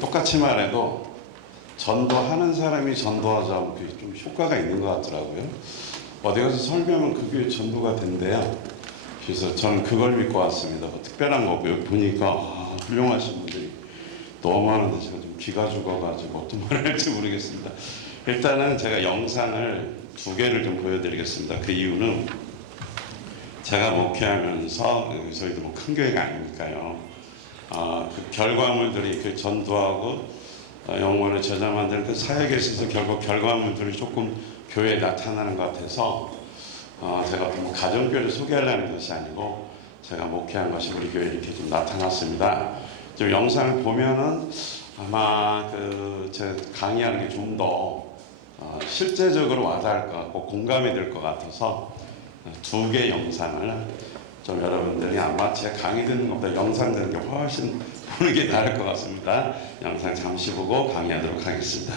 똑같이 말해도 전도하는 사람이 전도하자면 그게 좀 효과가 있는 것 같더라고요. 어디 가서 설교하면 그게 전도가 된대요. 그래서 저는 그걸 믿고 왔습니다. 뭐 특별한 거고 여기 보니까 훌륭하신 분들이 너무 많은데 제가 좀 기가 죽어가지고 어떤 말을 할지 모르겠습니다. 일단은 제가 영상을 2개를 좀 보여드리겠습니다. 그 이유는 제가 목회하면서 저희도 뭐 큰 교회가 아니니까요. 그 결과물들이 그 전도하고 영혼을 제자 만드는 그 사역에 있어서 결국 결과물들이 조금 교회에 나타나는 것 같아서 제가 뭐 가정교회를 소개하려는 것이 아니고 제가 목회한 것이 우리 교회에 이렇게 좀 나타났습니다. 좀 영상을 보면은 아마 제 강의하는 게 좀 더 실제적으로 와닿을 것 같고 공감이 될 것 같아서 2개 영상을 좀 여러분들이 아마 제 강의 듣는 것보다 영상 듣는 게 훨씬 보는 게 나을 것 같습니다. 영상 잠시 보고 강의하도록 하겠습니다.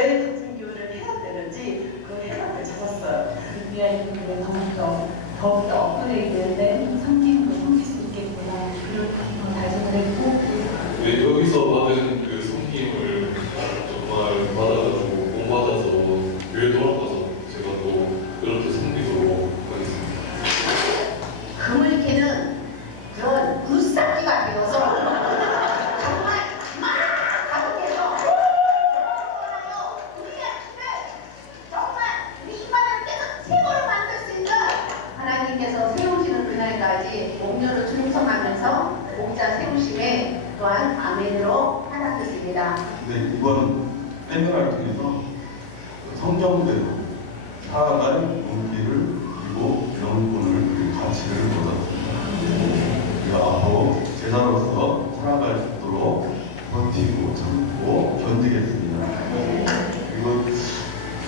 왜 같은 교회를 해야 되는지 그 해답을 찾았어요. 우리의 더욱더 업그레이드된 섬김으로 섬길 수 있겠구나. 그렇게 달성을 했고 왜 여기서 받은 그 섬김을 정말 받아가지고 본받아서 교회 돌아가서 제가 또 그렇게 섬기도록 하겠습니다. 금을 캐는 그런 굴삭기가 되어서 정말 가득해서 정말 우리 이만한 때는 최고로 만들 수 있는 하나님께서 세우시는 그날까지 목료를 충성하면서 목자 세우심에 또한 아멘으로 하나님입니다. 네, 이번 패널을 통해서 성경대로 살아갈 용기를 그리고 영혼을 가치를 얻었습니다. 우리가 앞으로 제자로서 살아갈 수 있도록 버티고 참고 견디겠습니다. 그리고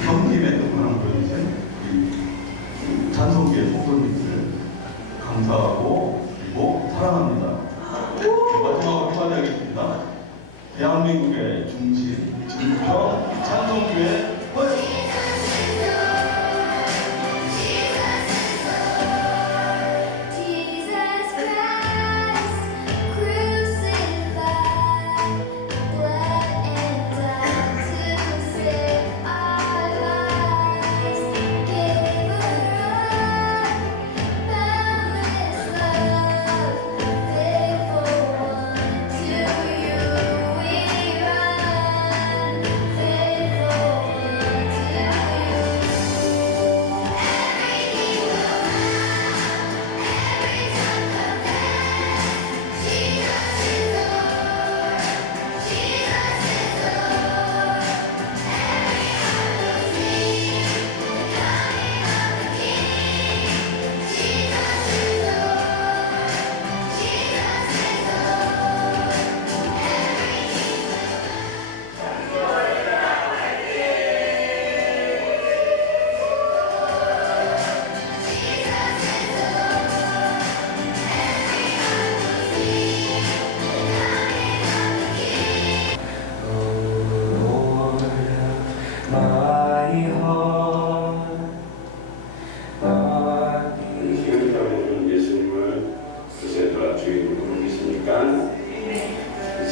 섬김의 끝나는 보여주신 우리 찬송계의 성도님들 감사하고 그리고 사랑합니다. 마지막으로 한마디하겠습니다. 대한민국의 중심, 진평, 찬송교회 화이팅!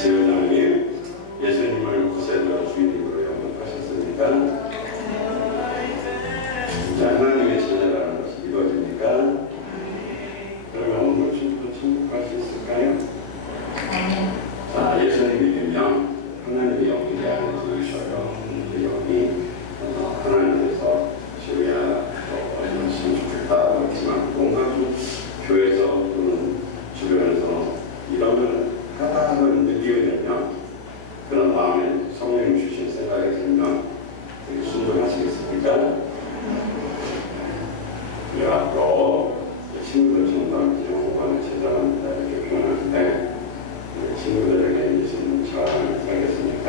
지회장님, 예수님을 구세주와 주인님으로 영접하셨으니까 이제 하나님의 제자라는 것이 믿어집니까? 그러면 오늘 천국할 수 있을까요? 자, 예수님 믿으면 하나님의 영이 내 안에 주셔요. 그 영이 하나님께서 주야 했으면 좋겠다 그렇지만 뭔가 좀 교회에서 또는 주변에서 이러면 하다는 느끼게 되면 그런 마음에 성령님 주신 생각이 들면 순종하시겠습니까? 내가 또 친구들 정말 영원한 제자랍니다 이렇게 표현하는데 친구들에게 예수님 잘 살겠습니까?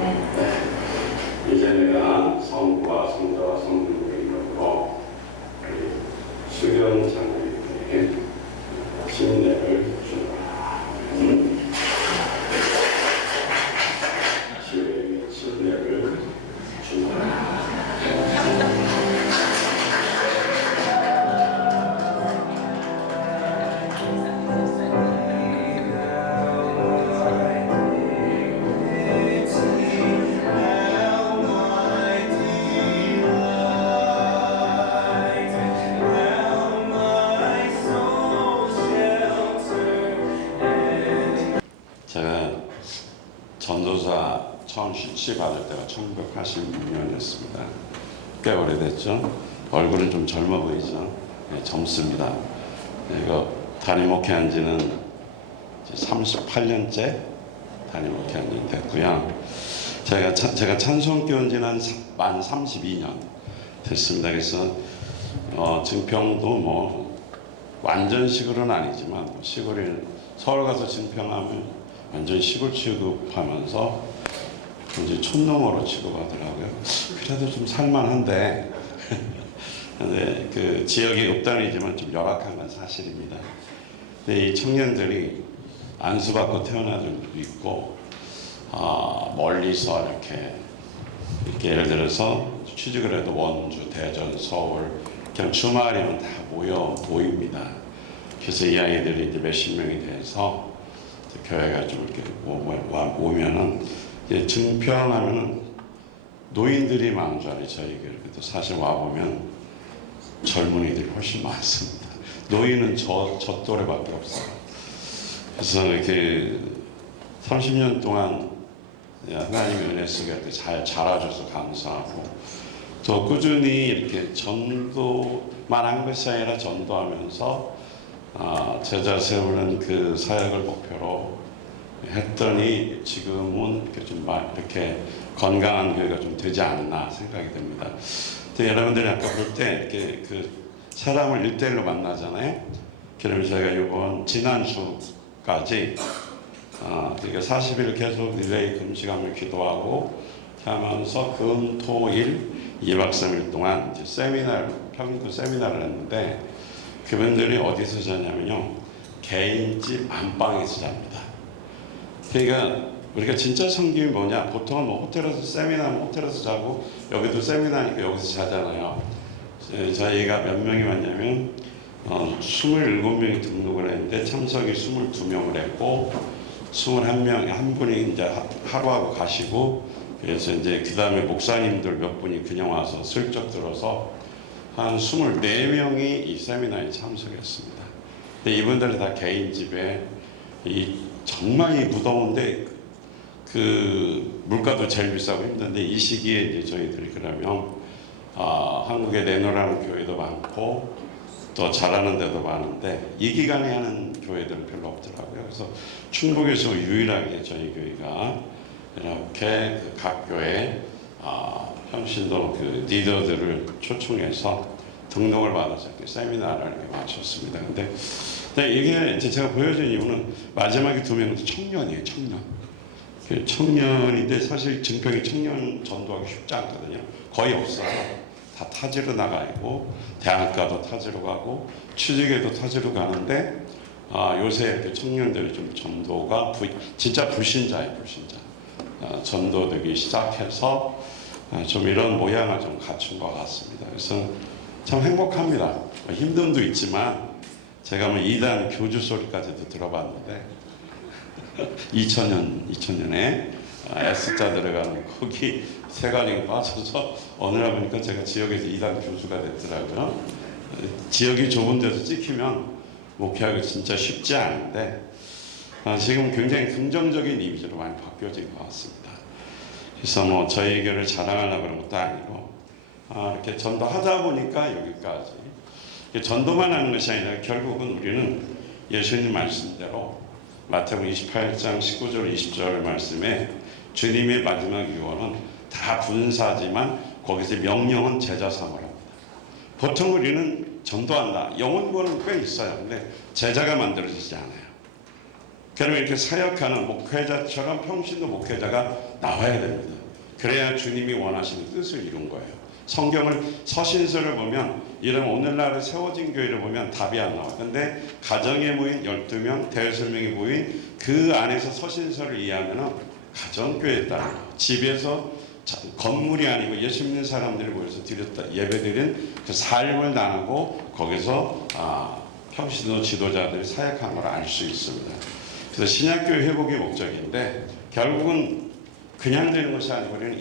네. 이제 내가 성부와 성자와 성령의 이름으로 수련 장로에게 침례를 주노라. 주에게 침례를 주노라. 제가 전도사 처음 실치받을 때가 1986년이었습니다. 꽤 오래됐죠. 얼굴은 좀 젊어 보이죠. 네, 젊습니다. 네, 이거 담임 목회한 지는 38년째 담임 목회한 지 됐고요. 제가 찬송교 온 지는 만 32년 됐습니다. 그래서 증평도 뭐 완전 시골은 아니지만 시골에 서울 가서 증평하면 완전 시골 취급하면서 이제 촌농어로 취급하더라고요. 그래도 좀 살만한데 근데 그 지역이 읍단이지만 좀 열악한 건 사실입니다. 근데 이 청년들이 안수받고 태어난 적도 있고 멀리서 이렇게 이렇게 예를 들어서 취직을 해도 원주, 대전, 서울 그냥 주말이면 다 모입니다. 그래서 이 아이들이 이제 몇십 명이 돼서 교회가 좀 이렇게 모면은 이제 증평하면은 노인들이 많은 줄 알아요. 저희 교회도 사실 와 보면 젊은이들이 훨씬 많습니다. 노인은 저 또래밖에 없어요. 그래서 이렇게 30년 동안 하나님의 은혜 속에 잘 자라줘서 감사하고 또 꾸준히 이렇게 전도만 한 것이 아니라 전도하면서 제자 세우는 그 사역을 목표로 했더니 지금은 이렇게 건강한 교회가 좀 되지 않나 생각이 됩니다. 여러분들이 아까 볼 때 이렇게 그 사람을 1대1로 만나잖아요. 그러면 저희가 이번 지난주까지 그러니까 40일 계속 릴레이 금식하며 기도하고 하면서 금, 토, 일 2박 3일 동안 이제 평균 세미나를 했는데 그분들이 어디서 자냐면요. 개인집 안방에서 잡니다. 그러니까 우리가 진짜 섬김이 뭐냐. 보통은 뭐 호텔에서 세미나면 호텔에서 자고 여기도 세미나니까 여기서 자잖아요. 저희가 몇 명이 왔냐면 27명이 등록을 했는데 참석이 22명을 했고 21명, 한 분이 이제 하루하고 가시고 그래서 이제 그 다음에 목사님들 몇 분이 그냥 와서 슬쩍 들어서 한 24명이 이 세미나에 참석했습니다. 근데 이분들은 다 개인 집에 정말 무더운데 그 물가도 제일 비싸고 힘든데 이 시기에 이제 저희들이 그러면 한국에 내노라는 교회도 많고 또 잘하는 데도 많은데 이 기간에 하는 교회들은 별로 없더라고요. 그래서 충북에서 유일하게 저희 교회가 이렇게 각 교회 평신도 그 리더들을 초청해서 등록을 받아서 이렇게 세미나를 이렇게 마쳤습니다. 근데 이게 이제 제가 보여준 이유는 마지막에 2명은 청년이에요. 청년인데 사실 증평이 청년 전도하기 쉽지 않거든요. 거의 없어요. 다 타지로 나가고 대학가도 타지로 가고 취직에도 타지로 가는데 요새 이렇게 청년들이 좀 전도가 진짜 불신자예요. 전도되기 시작해서 좀 이런 모양을 좀 갖춘 것 같습니다. 그래서 참 행복합니다. 힘듦도 있지만 제가 뭐 2단 교주 소리까지도 들어봤는데 2000년에 S자 들어가는 거기 세 가지가 빠져서 어느 날 보니까 제가 지역에서 2단 교수가 됐더라고요. 지역이 좁은 데서 찍히면 목회하기 진짜 쉽지 않은데 지금 굉장히 긍정적인 이미지로 많이 바뀌어진 것 같습니다. 그래서 뭐 저희 교회를 자랑하려고 그런 것도 아니고 이렇게 전도하다 보니까 여기까지 전도만 하는 것이 아니라 결국은 우리는 예수님 말씀대로 마태복음 28장 19절 20절 말씀에 주님의 마지막 유언은 다 분사지만 거기서 명령은 제자 삼으라 합니다. 보통 우리는 전도한다. 영혼구원은 꽤 있어요. 근데 제자가 만들어지지 않아요. 그러면 이렇게 사역하는 목회자처럼 평신도 목회자가 나와야 됩니다. 그래야 주님이 원하시는 뜻을 이룬 거예요. 성경을 서신서를 보면 이런 오늘날에 세워진 교회를 보면 답이 안 나와요. 근데 가정에 모인 12명, 대여섯 명이 모인 그 안에서 서신서를 이해하면 가정교회에 따른 집에서 건물이 아니고 예수 믿는 사람들이 모여서 드렸다 예배드린 그 삶을 나누고 거기서 평신도 지도자들이 사역한 걸 알 수 있습니다. 그래서 신약교회 회복의 목적인데 결국은 그냥 되는 것이 아니고 우리는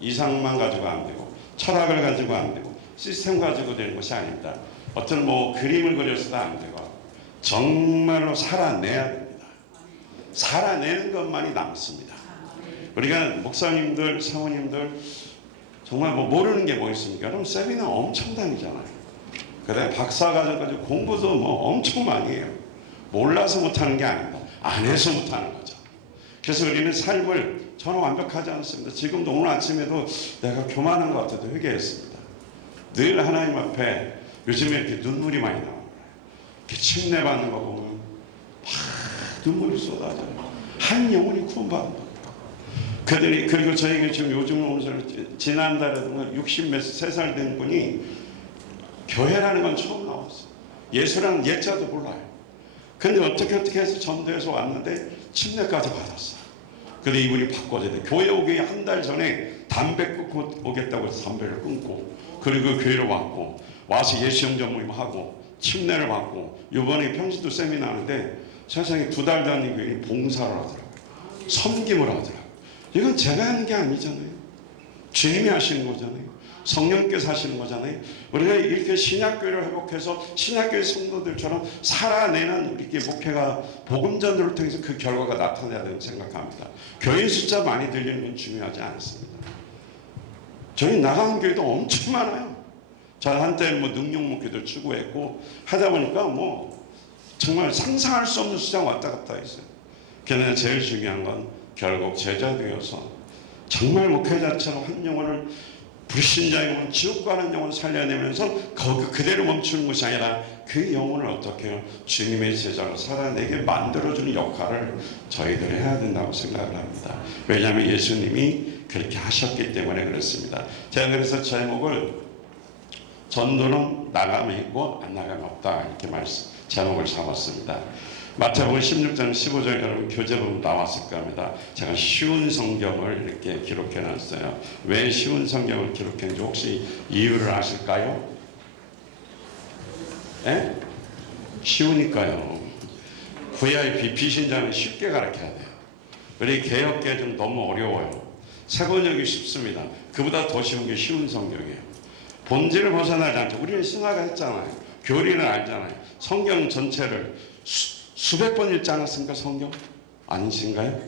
이상만 가지고 안 되고 철학을 가지고 안 되고 시스템 가지고 되는 것이 아닙니다. 어떤 뭐 그림을 그려서도 안 되고 정말로 살아내야 됩니다. 살아내는 것만이 남습니다. 우리가 목사님들, 사모님들 정말 뭐 모르는 게 뭐 있습니까? 그럼 세미나 엄청 다니잖아요. 그다음에 박사 과정까지 공부도 뭐 엄청 많이 해요. 몰라서 못하는 게 아닙니다. 안 해서 못하는 거죠. 그래서 우리는 삶을 저는 완벽하지 않습니다. 지금도 오늘 아침에도 내가 교만한 것 같아도 회개했습니다. 늘 하나님 앞에 요즘에 이렇게 눈물이 많이 나와요. 이렇게 침례받는 거 보면 막 눈물이 쏟아져요. 한 영혼이 구원받는 거예요. 그리고 저희가 지금 요즘 오면서 지난달에도 63살 된 분이 교회라는 건 처음 나왔어요. 예수라는 예자도 몰라요. 근데 어떻게 해서 전도해서 왔는데 침례까지 받았어요. 근데 이분이 바꿔줘야 돼. 교회 오기 한 달 전에 다 담배 끊고 오겠다고 해서 담배를 끊고, 그리고 교회로 왔고, 와서 예수 영접 모임하고 침례를 받고, 이번에 평신도 세미나 하는데 세상에 2달 다닌 교인이 봉사를 하더라고요. 섬김을 하더라고요. 이건 제가 하는 게 아니잖아요. 주님이 하시는 거잖아요. 성령께서 하시는 거잖아요. 우리가 이렇게 신약교회를 회복해서 신약교회 성도들처럼 살아내는 우리 목회가 복음전도를 통해서 그 결과가 나타나야 된다고 생각합니다. 교인 숫자 많이 들리는 건 중요하지 않습니다. 저희 나가는 교회도 엄청 많아요. 저 한때는 뭐 능력 목회도 추구했고 하다 보니까 뭐 정말 상상할 수 없는 숫자가 왔다 갔다 했어요. 그러나 제일 중요한 건 결국 제자 되어서 정말 목회자처럼 한 영혼을, 불신자의 영혼, 지옥 가는 영혼 살려내면서 거기 그대로 멈추는 것이 아니라 그 영혼을 어떻게 해요? 주님의 제자로 살아내게 만들어주는 역할을 저희들이 해야 된다고 생각을 합니다. 왜냐하면 예수님이 그렇게 하셨기 때문에 그렇습니다. 제가 그래서 제목을 전도는 나감이 있고 안 나감이 없다, 이렇게 제목을 삼았습니다. 마태복음 16장 15절 여러분 교재본 나왔을 겁니다. 제가 쉬운 성경을 이렇게 기록해 놨어요. 왜 쉬운 성경을 기록했는지 혹시 이유를 아실까요? 에? 쉬우니까요. VIP 비신자는 쉽게 가르쳐야 돼요. 우리 개혁계 좀 너무 어려워요. 세번역이 쉽습니다. 그보다 더 쉬운 게 쉬운 성경이에요. 본질을 벗어나지 않죠. 우리는 신화가 했잖아요. 교리는 알잖아요. 성경 전체를 수백 번 읽지 않았습니까? 성경? 아니신가요?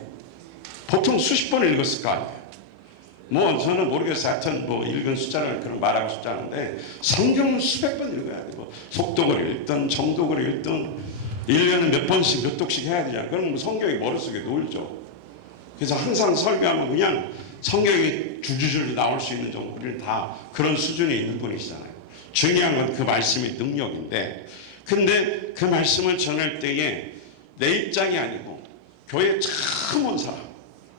보통 수십 번 읽었을 거 아니에요. 뭐 저는 모르겠어요. 하여튼 뭐 읽은 숫자를 그런 말하고 싶지 않은데 성경은 수백 번 읽어야 되고, 속독을 읽든 정독을 읽든 1년에 몇 번씩 몇 독씩 해야 되잖아요. 그러면 성경이 머릿속에 놀죠. 그래서 항상 설교하면 그냥 성경이 줄줄줄 나올 수 있는 정도, 우리는 다 그런 수준에 있는 분이시잖아요. 중요한 건 그 말씀의 능력인데, 근데 그 말씀을 전할 때에 내 입장이 아니고 교회에 처음 온 사람,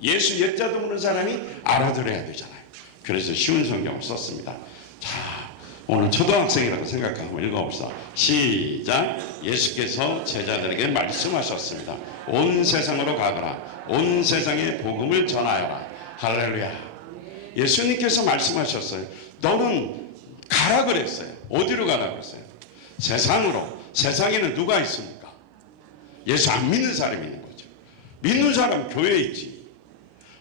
예수 옛자도 모르는 사람이 알아들어야 되잖아요. 그래서 쉬운 성경을 썼습니다. 자, 오늘 초등학생이라고 생각하고 읽어봅시다. 시작. 예수께서 제자들에게 말씀하셨습니다. 온 세상으로 가거라. 온 세상에 복음을 전하여라. 할렐루야. 예수님께서 말씀하셨어요. 너는 가라 그랬어요. 어디로 가라 그랬어요? 세상으로. 세상에는 누가 있습니까? 예수 안 믿는 사람이 있는 거죠. 믿는 사람 교회에 있지.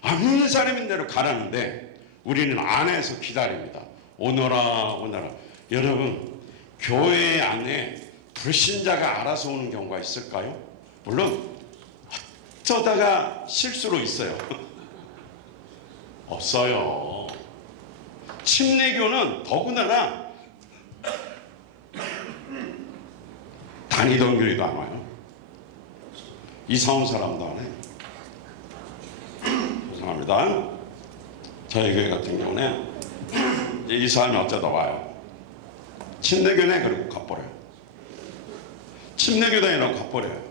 안 믿는 사람인 대로 가라는데 우리는 안에서 기다립니다. 오너라 오너라. 여러분, 교회 안에 불신자가 알아서 오는 경우가 있을까요? 물론 어쩌다가 실수로 있어요. 없어요. 침례교는 더군다나 다니던 교회도 안 와요. 이사 온 사람도 안 해요. 죄송합니다. 저희 교회 같은 경우는 이사하면 어쩌다 와요. 침례교네 그리고 가버려요. 침례교 다니라고 가버려요.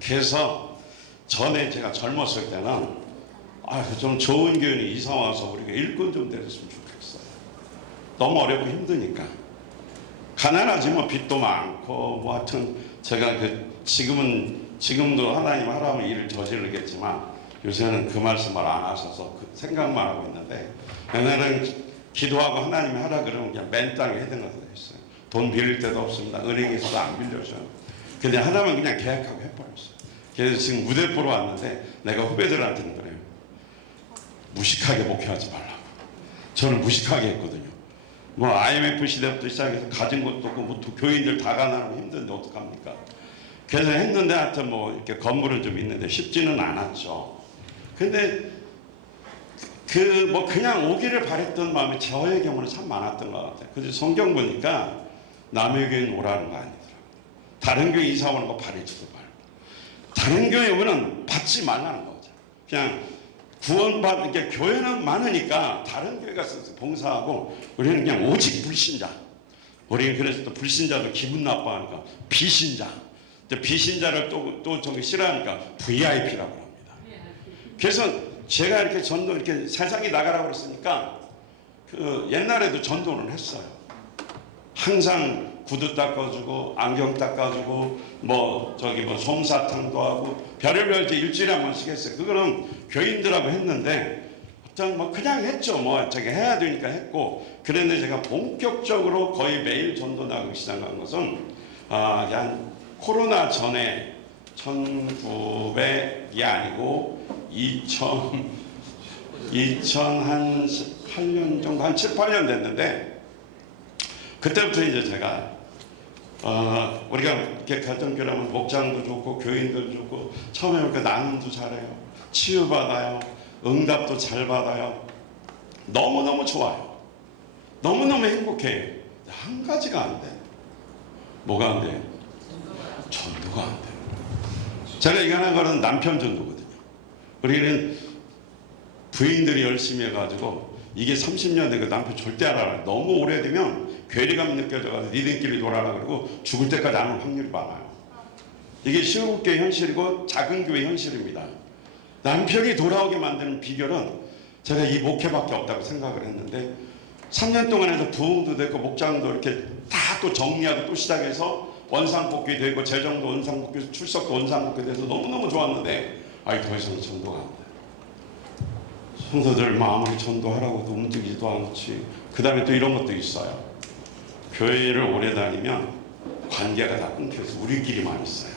그래서 전에 제가 젊었을 때는 좀 좋은 교회는 이사 와서 우리가 일꾼 좀 되었으면 좋겠어요. 너무 어렵고 힘드니까. 가난하지 뭐, 빚도 많고 뭐 하여튼 제가 지금도 하나님 하라면 일을 저지르겠지만 요새는 그 말씀을 안 하셔서 그 생각만 하고 있는데, 옛날에는 기도하고 하나님이 하라 그러면 그냥 맨 땅에 해등하게 했어요. 돈 빌릴 데도 없습니다. 은행에서도 안 빌려줘요. 그냥 하나만 그냥 계약하고 해버렸어요. 그래서 지금 무대 보러 왔는데 내가 후배들한테는 그래요. 무식하게 목회하지 말라고. 저는 무식하게 했거든요. 뭐 IMF 시대부터 시작해서 가진 것도 없고 뭐 교인들 다 가난하고 힘든데 어떡합니까? 그래서 했는데 하여튼 뭐 이렇게 건물은 좀 있는데 쉽지는 않았죠. 근데 뭐 그냥 오기를 바랬던 마음이 저의 경우는 참 많았던 것 같아요. 그래서 성경 보니까 남의 교회는 오라는 거 아니더라고요. 다른 교회 이사 오는 거 바래지도 말고. 다른 교회 오면 받지 말라는 거죠. 그냥 구원받는 게, 교회는 많으니까 다른 교회 가서 봉사하고 우리는 그냥 오직 불신자. 우리는 그래서 또 불신자도 기분 나빠하니까 비신자. 비신자를 또 저기 싫어하니까 VIP라고 합니다. 그래서 제가 이렇게 전도 이렇게 세상에 나가라고 그랬으니까 옛날에도 전도를 했어요. 항상 구두 닦아주고 안경 닦아주고 뭐 솜사탕도 하고 별의별 일주일에 한 번씩 했어요. 그거는 교인들하고 했는데 저는 뭐 그냥 했죠. 뭐 저기 해야 되니까 했고. 그런데 제가 본격적으로 거의 매일 전도 나가기 시작한 것은 한 코로나 전에 1900이 아니고 2008년 정도, 한 7, 8년 됐는데, 그때부터 이제 제가 우리가 이렇게 가정교회하면 목장도 좋고 교인도 좋고 처음에 이렇게 나눔도 잘해요, 치유받아요, 응답도 잘 받아요, 너무너무 좋아요, 너무너무 행복해요. 한 가지가 안 돼. 뭐가 안 돼? 전도가 안 돼. 제가 얘기하는 거는 남편 전도거든요. 우리는 부인들이 열심히 해가지고 이게 30년 되고 남편 절대 안 알아요. 너무 오래되면 괴리감이 느껴져가지고 니들끼리 놀아라 그러고 죽을 때까지 안 올 확률이 많아요. 이게 시골교회 현실이고 작은 교회 현실입니다. 남편이 돌아오게 만드는 비결은 제가 이 목회밖에 없다고 생각을 했는데, 3년 동안 해서 부흥도 됐고 목장도 이렇게 다 또 정리하고 또 시작해서 원상복귀 되고 재정도 원상복귀, 출석도 원상복귀 돼서 너무너무 좋았는데 더 이상은 전도가 안 돼. 성도들 마음을 전도하라고도 움직이지도 않지. 그 다음에 또 이런 것도 있어요. 교회를 오래 다니면 관계가 다 끊겨서 우리끼리만 있어요.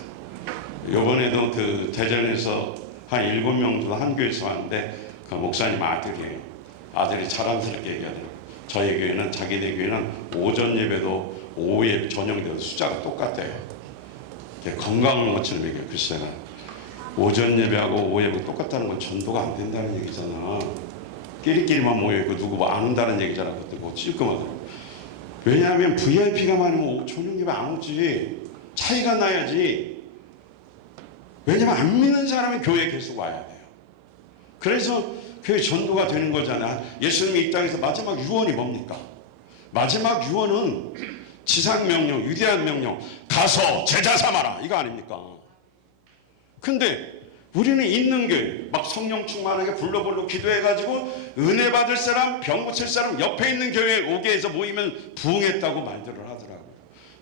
요번에도 그 대전에서 한 7명 정도 한 교회에서 왔는데 그 목사님 아들이에요. 아들이 자랑스럽게 얘기하더라고요. 저희 교회는, 자기네 교회는 오전 예배도 오후에 저녁에도 숫자가 똑같대요. 건강한 것처럼 얘기해요. 글쎄, 오전 예배하고 오후 예배 똑같다는 건 전도가 안 된다는 얘기잖아. 끼리끼리만 모여있고 누구 뭐 안 온다는 얘기잖아. 그때 뭐 찔끔하더라고. 왜냐하면 VIP가 많으면 저녁 예배 안 오지. 차이가 나야지. 왜냐면 안 믿는 사람이 교회에 계속 와야 돼요. 그래서 교회 전도가 되는 거잖아. 예수님이 이 땅에서 마지막 유언이 뭡니까? 마지막 유언은 지상명령, 위대한 명령, 가서 제자 삼아라, 이거 아닙니까? 근데 우리는 있는 교회 막 성령 충만하게 불러불러 기도해가지고 은혜 받을 사람, 병 고칠 사람 옆에 있는 교회에 오게 해서 모이면 부흥했다고 말들을 하더라고요.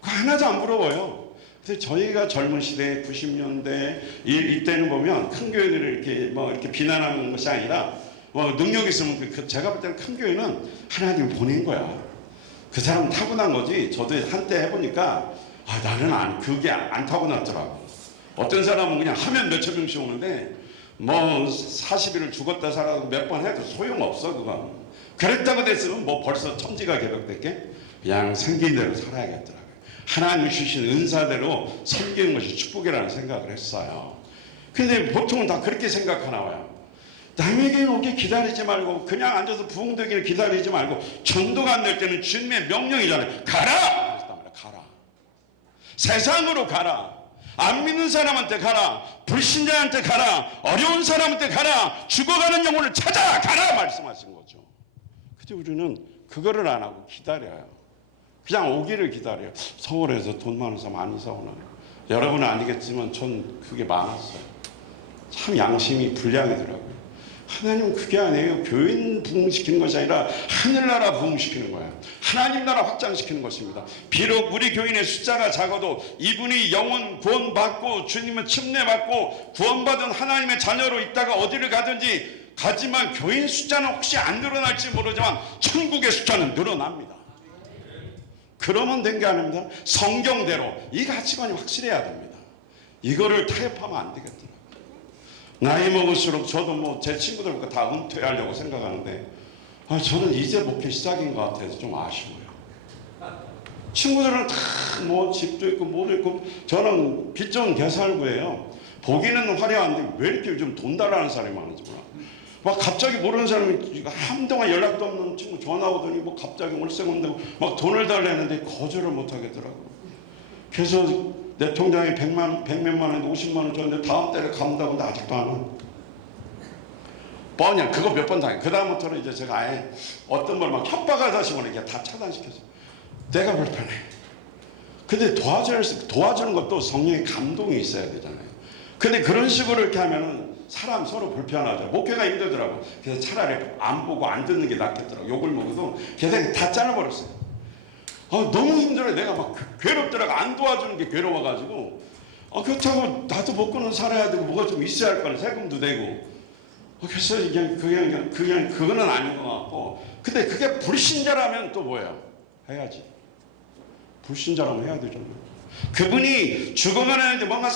그거 하나도 안 부러워요. 근데 저희가 젊은 시대 90년대 이때는 보면 큰 교회들을 이렇게 비난하는 것이 아니라 능력 있으면 제가 볼 때는 큰 교회는 하나님이 보낸 거야. 그 사람은 타고난 거지. 저도 한때 해보니까 나는 그게 안 타고났더라고. 어떤 사람은 그냥 하면 몇천 명씩 오는데 40일을 죽었다 살아도 몇 번 해도 소용없어. 그건 그랬다고 됐으면 벌써 천지가 개벽됐게? 그냥 생긴 대로 살아야겠더라고요. 하나님이 주신 은사대로 섬기는 것이 축복이라는 생각을 했어요. 근데 보통은 다 그렇게 생각하나 봐요. 남에게 오게 기다리지 말고 그냥 앉아서 부흥되기를 기다리지 말고, 전도가 안 될 때는 주님의 명령이잖아요. 가라! 가라. 세상으로 가라. 안 믿는 사람한테 가라. 불신자한테 가라. 어려운 사람한테 가라. 죽어가는 영혼을 찾아 가라 말씀하신 거죠. 근데 우리는 그거를 안 하고 기다려요. 그냥 오기를 기다려요. 서울에서 돈 많은 사람 안 이사 오나요? 여러분은 아니겠지만 전 그게 많았어요. 참 양심이 불량이더라고요. 하나님은 그게 아니에요. 교인 부흥시키는 것이 아니라 하늘나라 부흥시키는 거예요. 하나님 나라 확장시키는 것입니다. 비록 우리 교인의 숫자가 작아도 이분이 영혼 구원받고 주님을 침례받고 구원받은 하나님의 자녀로 있다가 어디를 가든지 가지만 교인 숫자는 혹시 안 늘어날지 모르지만 천국의 숫자는 늘어납니다. 그러면 된 게 아닙니다. 성경대로 이 가치관이 확실해야 됩니다. 이거를 타협하면 안 되겠더라고요. 나이 먹을수록 저도 제 친구들과 다 은퇴하려고 생각하는데 저는 이제 목회 시작인 것 같아서 좀 아쉬워요. 친구들은 다 집도 있고 뭐도 있고, 저는 빚 좋은 개살구예요. 보기는 화려한데 왜 이렇게 요즘 돈 달라는 사람이 많은지 몰라. 막 갑자기 모르는 사람이 한동안 연락도 없는 친구 전화 오더니 갑자기 월세 온다고 막 돈을 달라는데 거절을 못 하겠더라고요. 그래서 내 통장에 100몇만 원, 50만 원 줬는데 다음 달에 간다고 근데 아직도 안 와. 뻔히 그거 몇 번 당해. 그 다음부터는 이제 제가 아예 어떤 걸 막 협박을 하시면 이렇게 다 차단시켜서 내가 불편해. 근데 도와주는 것도 성령의 감동이 있어야 되잖아요. 근데 그런 식으로 이렇게 하면은 사람 서로 불편하죠. 목회가 힘들더라고. 그래서 차라리 안 보고 안 듣는 게 낫겠더라고. 욕을 먹어도 그냥 다 잘라버렸어요. 너무 힘들어요. 내가 막 괴롭더라고. 안 도와주는 게 괴로워가지고. 그렇다고 나도 먹고는 살아야 되고 뭐가 좀 있어야 할 거는 세금도 내고. 그래서 그거는 아닌 것 같고, 근데 그게 불신자라면 또 뭐예요? 해야지. 불신자라면 해야 되잖아요. 그분이 죽으면 하는데 뭔가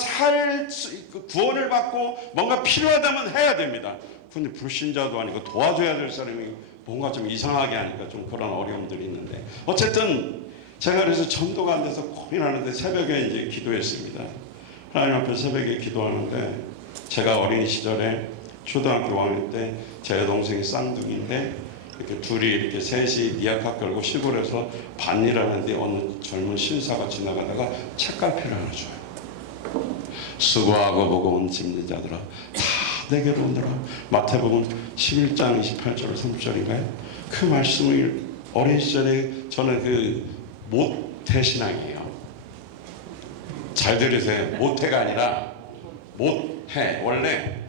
구원을 받고 뭔가 필요하다면 해야 됩니다. 근데 불신자도 아니고 도와줘야 될 사람이 뭔가 좀 이상하게 하니까 좀 그런 어려움들이 있는데, 어쨌든 제가 그래서 전도가 안 돼서 고민하는데 새벽에 이제 기도했습니다. 하나님 앞에 새벽에 기도하는데, 제가 어린 시절에 초등학교 5학년 때 제 동생이 쌍둥이인데 이렇게 둘이 이렇게 셋이 니아카 끌고 시골에서 밭일하는데 어느 젊은 신사가 지나가다가 책갈피를 하나 줘요. 수고하고 무거운 짐진 자들아 다 내게로 오너라. 마태복음 11장 28절 30절인가요? 그 말씀을 어린 시절에 저는 그 모태신앙이에요. 잘 들으세요. 모태가 아니라 모태. 원래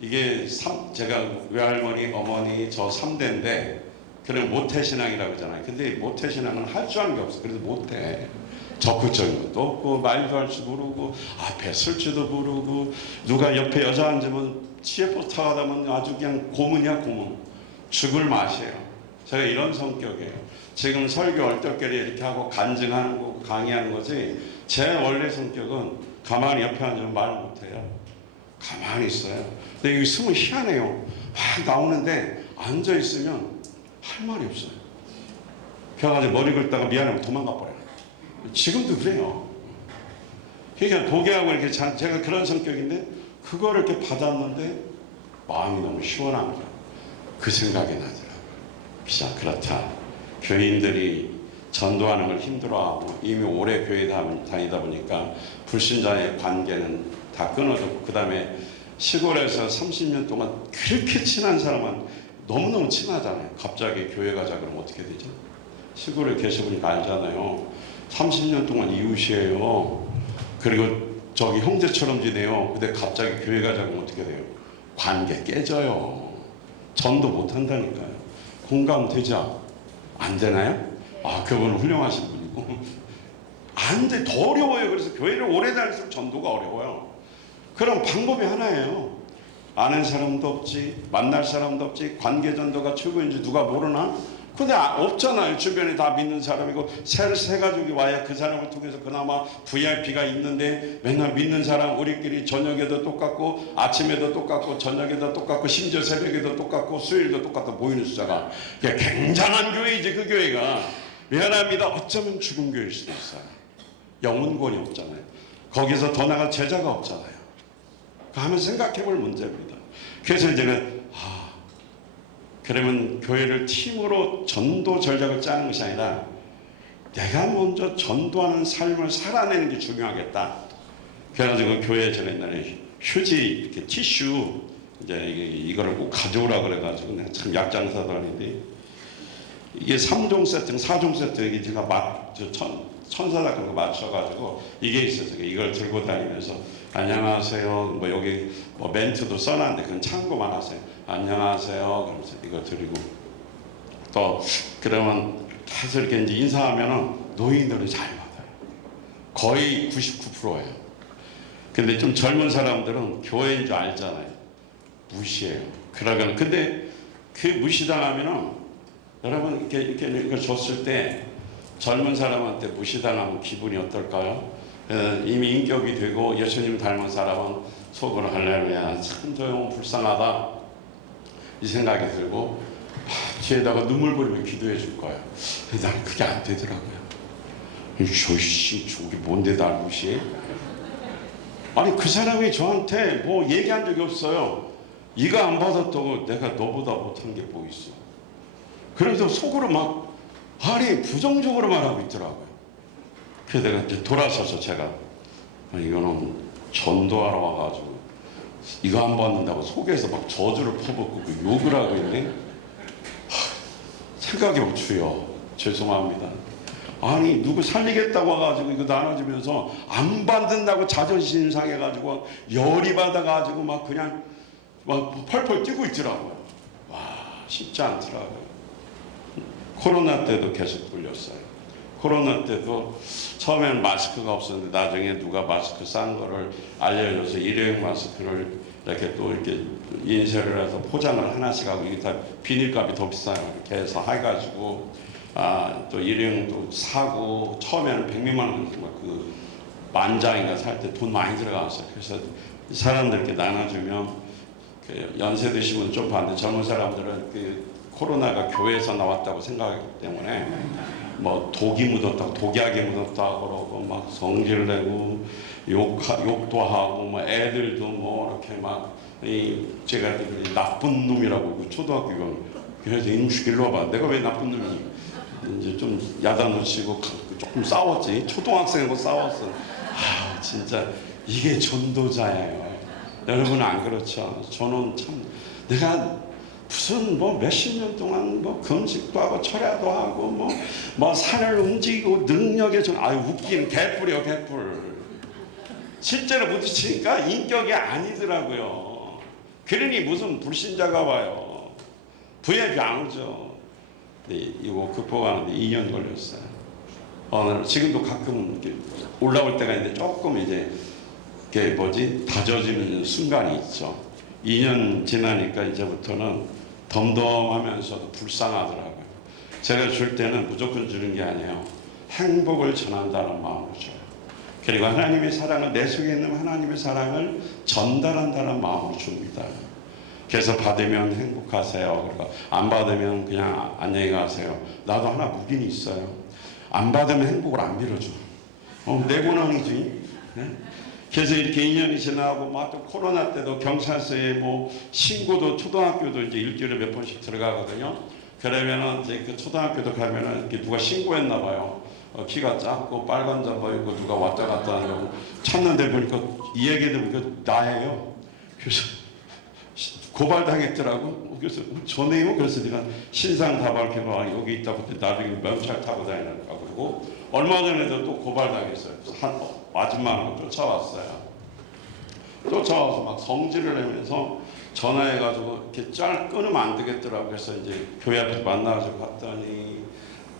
이게 제가 외할머니, 어머니 저 3대인데 그런 모태신앙이라고 하잖아요. 근데 모태신앙은 할 줄 아는 게 없어. 그래서 모태. 적극적인 것도 없고 말도 할 줄 모르고 앞에 설지도 모르고 누가 옆에 여자 앉으면 CF 타가다면 아주 그냥 고문이야 고문. 죽을 맛이에요. 제가 이런 성격이에요. 지금 설교 얼떨결에 이렇게 하고 간증하는 거 강의하는 거지, 제 원래 성격은 가만히 옆에 앉으면 말 못해요. 가만히 있어요. 근데 여기 있으면 희한해요. 막 나오는데 앉아있으면 할 말이 없어요. 그래가지고 머리 긁다가 미안하면 도망가 버려요. 지금도 그래요. 그러니까 도개하고 이렇게 제가 그런 성격인데 그거를 이렇게 받았는데 마음이 너무 시원한 거예요. 그 생각이 나더라고요. 진짜 그렇다. 교인들이 전도하는 걸 힘들어하고 이미 오래 교회 다니다 보니까 불신자의 관계는 다 끊어졌고, 그 다음에 시골에서 30년 동안 그렇게 친한 사람은 너무너무 친하잖아요. 갑자기 교회 가자 그러면 어떻게 되죠? 시골에 계셔보니까 알잖아요. 30년 동안 이웃이에요. 그리고 저기 형제처럼 지내요. 근데 갑자기 교회 가자 그러면 어떻게 돼요? 관계 깨져요. 전도 못 한다니까요. 공감되죠? 안 되나요? 아, 그분은 훌륭하신 분이고. 안 돼. 더 어려워요. 그래서 교회를 오래 다닐수록 전도가 어려워요. 그럼 방법이 하나예요. 아는 사람도 없지, 만날 사람도 없지, 관계 전도가 최고인지 누가 모르나? 근데 없잖아요. 주변에 다 믿는 사람이고 새 가족이 와야 그 사람을 통해서 그나마 VIP가 있는데, 맨날 믿는 사람 우리끼리 저녁에도 똑같고 아침에도 똑같고 저녁에도 똑같고 심지어 새벽에도 똑같고 수요일도 똑같고 모이는 숫자가 굉장한 교회이지. 그 교회가 미안합니다. 어쩌면 죽은 교회일 수도 있어요. 영혼권이 없잖아요. 거기서 더 나갈 제자가 없잖아요. 한번 생각해 볼 문제입니다. 그래서 이제는 그러면 교회를 팀으로 전도 전략을 짜는 것이 아니라 내가 먼저 전도하는 삶을 살아내는 게 중요하겠다. 그래가지고 교회에 제가 옛날에 휴지 이렇게 티슈 이제 이거를 꼭 가져오라 그래가지고 내가 참 약장사도 아닌데 이게 3종 세트, 4종 세트 이게 제가 천사다 그거 맞춰가지고 이게 있어서 이걸 들고 다니면서 안녕하세요. 뭐 여기 뭐 멘트도 써놨는데 그건 참고만 하세요. 안녕하세요. 그러면서 이거 드리고 또 그러면 계속 이렇게 이제 인사하면은 노인들은 잘 받아요. 거의 99%예요. 근데 좀 젊은 사람들은 교회인 줄 알잖아요. 무시해요. 그러면 근데 그 무시당하면은 여러분 이렇게 줬을 때 젊은 사람한테 무시당하면 기분이 어떨까요? 이미 인격이 되고 예수님 닮은 사람은 속으로 할렐루야 참 저 형 불쌍하다 이 생각이 들고 뒤에다가 눈물 버리며 기도해 줄 거예요. 근데 난 그게 안 되더라고요. 저기 뭔데 날 무시해? 아니 그 사람이 저한테 뭐 얘기한 적이 없어요. 이거 안 받았다고 내가 너보다 못한 게 뭐 있어. 그래서 속으로 막 아니 부정적으로 말하고 있더라고요. 그래서 내가 이제 돌아서서 제가 이거는 전도하러 와가지고 이거 안 받는다고 속에서 막 저주를 퍼붓고 그 욕을 하고 있네. 생각이 없어요. 죄송합니다. 아니 누구 살리겠다고 와가지고 이거 나눠주면서 안 받는다고 자존심 상해가지고 열이 받아가지고 막 그냥 막 펄펄 뛰고 있더라고요. 와 쉽지 않더라고요. 코로나 때도 계속 불렸어요. 코로나 때도 처음에는 마스크가 없었는데 나중에 누가 마스크 싼 거를 알려줘서 일회용 마스크를 이렇게 또 이렇게 인쇄를 해서 포장을 하나씩 하고 이게 다 비닐값이 더 비싸요. 이렇게 해서 해가지고 또 일회용도 사고 처음에는 100몇만 원 그 만장인가 살 때 돈 많이 들어갔어요. 그래서 사람들께 나눠주면 그 연세 드신 분은 좀 봤는데 젊은 사람들은 그 코로나가 교회에서 나왔다고 생각하기 때문에 뭐 독이 묻었다고 독약이 묻었다고 그러고 막 성질 내고 욕도 하고 뭐 애들도 뭐 이렇게 막 제가 나쁜 놈이라고 초등학교 교 그래서 임식 일로 와봐. 내가 왜 나쁜 놈이니? 이제 좀 야단도 치고 조금 싸웠지. 초등학생하고 싸웠어. 진짜 이게 전도자예요. 여러분은 안 그렇죠? 저는 참 내가 무슨 뭐 몇십 년 동안 뭐 금식도 하고 철야도 하고 뭐 산을 움직이고 능력에 좀 웃기는 개뿔이요 개뿔. 실제로 부딪히니까 인격이 아니더라고요. 그러니 무슨 불신자가 와요. 부앱이 안 오죠. 이거 극복하는데 2년 걸렸어요. 지금도 가끔 올라올 때가 있는데 조금 이제 그게 다져지는 순간이 있죠. 2년 지나니까 이제부터는 덤덤하면서도 불쌍하더라고요. 제가 줄 때는 무조건 주는 게 아니에요. 행복을 전한다는 마음으로 줘요. 그리고 하나님의 사랑을 내 속에 있는 하나님의 사랑을 전달한다는 마음으로 줍니다. 그래서 받으면 행복하세요. 그리고 안 받으면 그냥 안녕히 가세요. 나도 하나 무기는 있어요. 안 받으면 행복을 안 빌어줘. 내 고난이지. 네? 그래서 이렇게 2년이 지나고 막 또 코로나 때도 경찰서에 뭐 신고도 초등학교도 이제 일주일에 몇 번씩 들어가거든요. 그러면은 이제 그 초등학교도 가면은 이렇게 누가 신고했나 봐요. 키가 작고 빨간 잠바 입고 누가 왔다 갔다 하냐고 찾는데 보니까 이 얘기 들으니까 나예요. 그래서 고발당했더라고. 그래서 전에요. 그래서 내가 신상 다 밝혀봐. 여기 있다고 나중에 명찰 타고 다니라고. 그리고 얼마 전에도 또 고발당했어요. 한 아줌마하고 쫓아왔어요. 쫓아와서 막 성질을 내면서 전화해가지고 이렇게 끊으면 안 되겠더라고. 그래서 이제 교회 앞에서 만나가지고 갔더니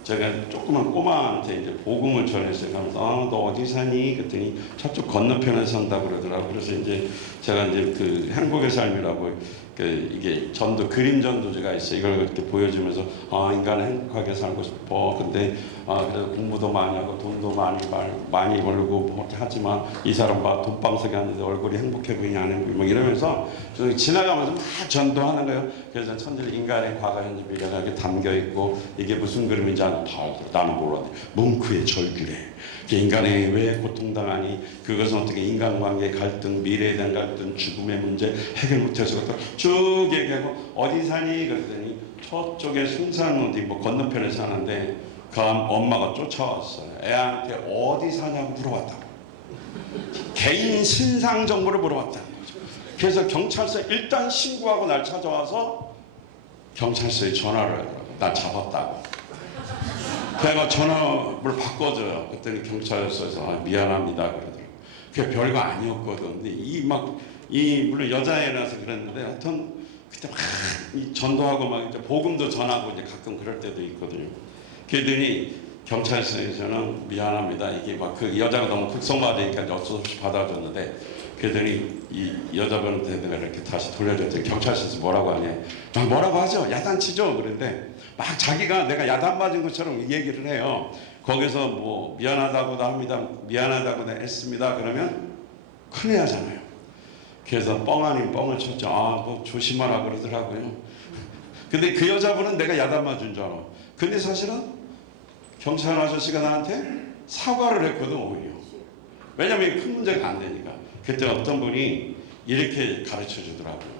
제가 조그만 꼬마한테 이제 복음을 전했어요. 그러면서 너 어디 사니? 그랬더니 저쪽 건너편에 산다고 그러더라고. 그래서 이제 제가 이제 그 행복의 삶이라고 이게 전도 그림 전도제가 있어요. 이걸 이렇게 보여주면서 인간은 행복하게 살고 싶어. 근데 그래서 공부도 많이 하고 돈도 많이 벌고 뭐 하지만 이 사람 봐 돈방석에 앉는데 얼굴이 행복해 보이냐 안 행복해 뭐 이러면서 지나가면서 막 전도하는 거예요. 그래서 천지를 인간의 과거 현재 미래가 이렇게 담겨 있고 이게 무슨 그림인지 나는 몰랐는데 뭉크의 절규래. 인간이 왜 고통당하니? 그것은 어떻게 인간관계 갈등, 미래에 대한 갈등, 죽음의 문제 해결 못해서 쭉 얘기하고 어디 사니? 그랬더니 저쪽에 순산 어디 뭐 건너편에 사는데 그 엄마가 쫓아왔어요. 애한테 어디 사냐고 물어봤다고. 개인 신상 정보를 물어봤다는 거죠. 그래서 경찰서에 일단 신고하고 날 찾아와서 경찰서에 전화를 하더라고요. 나 잡았다고. 그래가 전화를 바꿔줘요. 그랬더니 경찰서에서 미안합니다 그러더라고요. 그게 별거 아니었거든. 근데 물론 여자애라서 그랬는데 하여튼 그때 막 전도하고 막 이제 복음도 전하고 이제 가끔 그럴 때도 있거든요. 그랬더니 경찰서에서는 미안합니다. 이게 막 그 여자가 너무 극성받으니까 어쩔 수 없이 받아줬는데 그랬더니 이 여자분한테 내가 이렇게 다시 돌려줬더니 경찰서에서 뭐라고 하냐. 뭐라고 하죠. 야단치죠. 그런데 막 자기가 내가 야단 맞은 것처럼 얘기를 해요. 거기서 뭐 미안하다고도 합니다. 미안하다고도 했습니다. 그러면 큰일 나잖아요. 그래서 뻥 아닌 뻥을 쳤죠. 뭐 조심하라 그러더라고요. 근데 그 여자분은 내가 야단 맞은 줄 알아. 근데 사실은 경찰 아저씨가 나한테 사과를 했거든 오히려. 왜냐면 큰 문제가 안 되니까. 그때 어떤 분이 이렇게 가르쳐 주더라고요.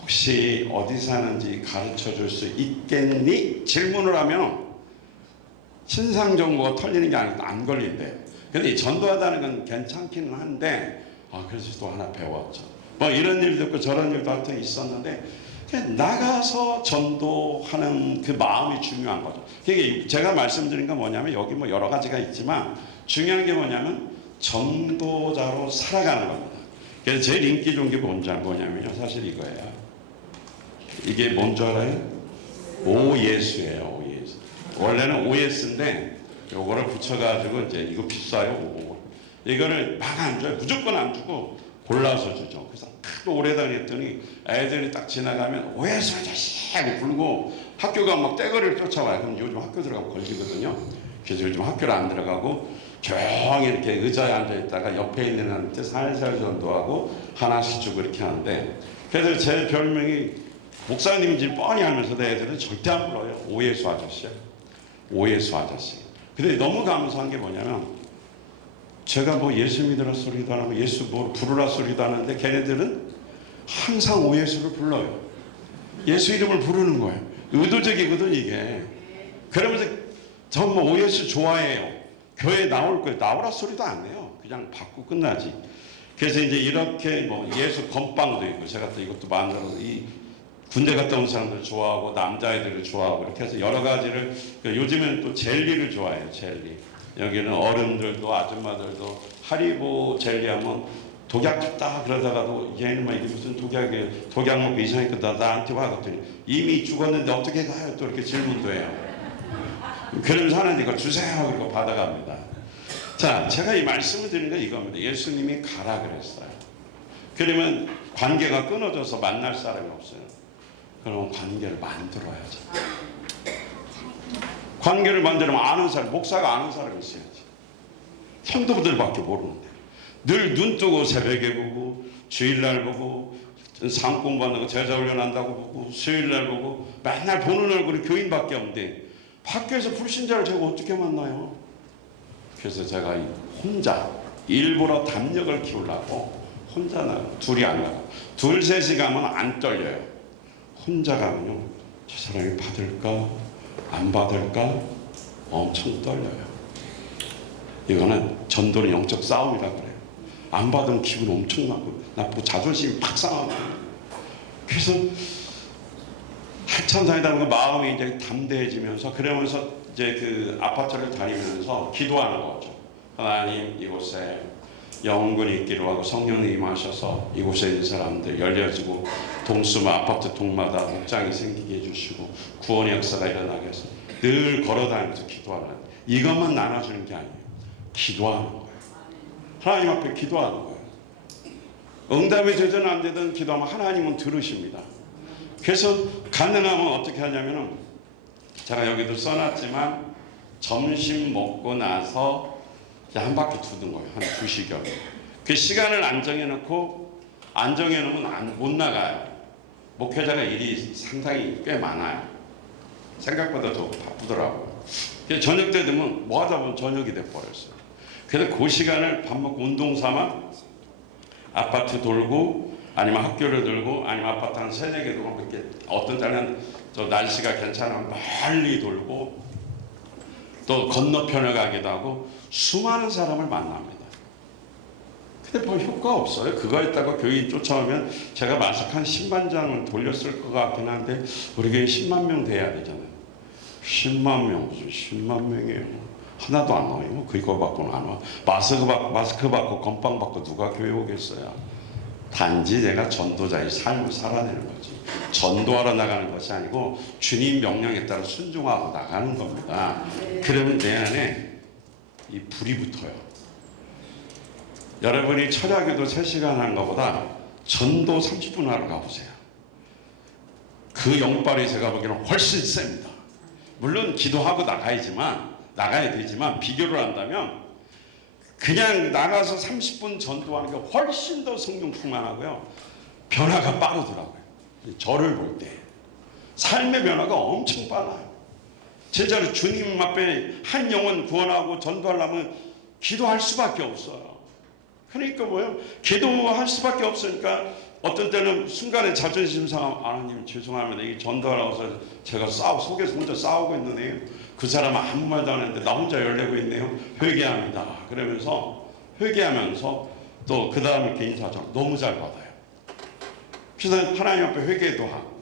혹시 어디 사는지 가르쳐 줄 수 있겠니? 질문을 하면 신상 정보가 털리는 게 아니고 안 걸린대요. 근데 전도하다는 건 괜찮기는 한데 그래서 또 하나 배웠죠. 뭐 이런 일도 있고 저런 일도 하여튼 있었는데 나가서 전도하는 그 마음이 중요한 거죠. 그게 제가 말씀드린 건 뭐냐면 여기 뭐 여러 가지가 있지만 중요한 게 뭐냐면 전도자로 살아가는 겁니다. 그래서 제일 인기 좋은 게 뭐냐면요. 사실 이거예요. 이게 뭔 줄 알아요? 오예수예요. 오예수. 원래는 OS인데 요거를 붙여가지고 이제 이거 비싸요. 이거를 막 안 줘요. 무조건 안 주고 골라서 주죠. 그래서 또 오래 다녔더니 애들이 딱 지나가면 오해수 아저씨 하고 부르고 학교가 막 떼거리를 쫓아와요. 그럼 요즘 학교 들어가면 걸리거든요. 그래서 요즘 학교를 안 들어가고 조용히 이렇게 의자에 앉아있다가 옆에 있는 애한테 살살 전도하고 하나씩 주고 이렇게 하는데, 그래서 제 별명이 목사님인지 뻔히 알면서도 애들은 절대 안 불러요. 오예수 아저씨야. 오예수 아저씨. 근데 너무 감사한 게 뭐냐면, 제가 뭐 예수 믿으라 소리도 안 하고 예수 뭐 부르라 소리도 안 하는데 걔네들은 항상 오예수를 불러요. 예수 이름을 부르는 거예요. 의도적이거든 이게. 그러면서 전 뭐 오예수 좋아해요. 교회 나올 거예요. 나오라 소리도 안 해요. 그냥 받고 끝나지. 그래서 이제 이렇게 뭐 예수 건빵도 있고, 제가 또 이것도 만들어서 이 군대 갔다 온 사람들 좋아하고 남자애들을 좋아하고 이렇게 해서 여러 가지를, 요즘엔 또 젤리를 좋아해요. 젤리. 여기는 어른들도 아줌마들도 하리보 젤리 하면 독약 같다 그러다가도 얘는 막 이게 무슨 독약이에요. 독약 먹고 이상하니까 나한테 와 그랬더니 이미 죽었는데 어떻게 가요? 또 이렇게 질문도 해요. 그러면서 하나님 이거 주세요. 그리고 받아갑니다. 자, 제가 이 말씀을 드리는 건 이겁니다. 예수님이 가라 그랬어요. 그러면 관계가 끊어져서 만날 사람이 없어요. 그럼 관계를 만들어야죠. 관계를 만들면 아는 사람, 목사가 아는 사람이 있어야지. 성도들밖에 모르는데 늘 눈 뜨고 새벽에 보고 주일날 보고 상 공부한다고 제자 훈련한다고 보고 수요일날 보고 맨날 보는 얼굴이 교인밖에 없는데 밖에서 불신자를 제가 어떻게 만나요? 그래서 제가 혼자 일부러 담력을 키우려고 혼자 나가고, 둘이 안 나가고, 둘 셋이 가면 안 떨려요. 혼자 가면요, 저 사람이 받을까 안 받을까 엄청 떨려요. 이거는 전도는 영적 싸움이라 그래요. 안 받으면 기분 엄청 나쁘고 자존심이 팍 상하고. 그래서 한참 다니다 보면 마음이 이제 담대해지면서, 그러면서 이제 그 아파트를 다니면서 기도하는 거죠. 하나님, 이곳에 영혼군이 있기로 하고 성령이 임하셔서 이곳에 있는 사람들 열려지고 동수마 아파트 동마다 목장이 생기게 해주시고 구원의 역사가 일어나게 해서 늘 걸어다니면서 기도하는, 이것만 나눠주는 게 아니에요. 기도하는 거예요. 하나님 앞에 기도하는 거예요. 응답이 되든 안 되든 기도하면 하나님은 들으십니다. 그래서 가능하면 어떻게 하냐면은, 제가 여기도 써놨지만 점심 먹고 나서 한 바퀴 두는 거예요. 한 2시경. 그 시간을 안 정해놓고, 안 정해놓으면 못 나가요. 목회자가 일이 상당히 꽤 많아요. 생각보다 더 바쁘더라고요. 저녁 때 되면 뭐 하다 보면 저녁이 돼버렸어요. 그래서 그 시간을 밥 먹고 운동 삼아 아파트 돌고, 아니면 학교를 돌고, 아니면 아파트 한 3-4개 돌고, 이렇게 어떤 때는 저 날씨가 괜찮으면 멀리 돌고, 또 건너편을 가기도 하고 수많은 사람을 만납니다. 근데 뭐 효과 없어요. 그거 했다가 교인 쫓아오면 제가 마스크 한 10만 장을 돌렸을 것 같긴 한데 우리 교회 10만 명 돼야 되잖아요. 10만 명, 무슨 10만 명이에요. 하나도 안 나와요. 그거 받고는 안 와. 마스크 받고 건빵 받고 누가 교회 오겠어요. 단지 내가 전도자의 삶을 살아내는 거지. 전도하러 나가는 것이 아니고 주님 명령에 따라 순종하고 나가는 겁니다. 그러면 내 안에 이 불이 붙어요. 여러분이 철야기도 3시간 하는 것보다 전도 30분 하러 가보세요. 그 영빨이 제가 보기에는 훨씬 셉니다. 물론 기도하고 나가야 되지만 비교를 한다면 그냥 나가서 30분 전도하는 게 훨씬 더 성령 충만하고요. 변화가 빠르더라고요. 저를 볼 때 삶의 변화가 엄청 빨라요. 제자로 주님 앞에 한 영혼 구원하고 전도하려면 기도할 수밖에 없어요. 그러니까 뭐예요? 기도할 수밖에 없으니까 어떤 때는 순간에 자존심 상하면, 하나님 죄송합니다. 이게 전도하러 와서 제가 속에서 혼자 싸우고 있는데요. 그 사람은 아무 말도 안 했는데 나 혼자 열내고 있네요. 회개합니다. 그러면서 회개하면서 또 그 다음에 이렇게 인사하죠. 너무 잘 받아요. 그래서 하나님 앞에 회개도 하고,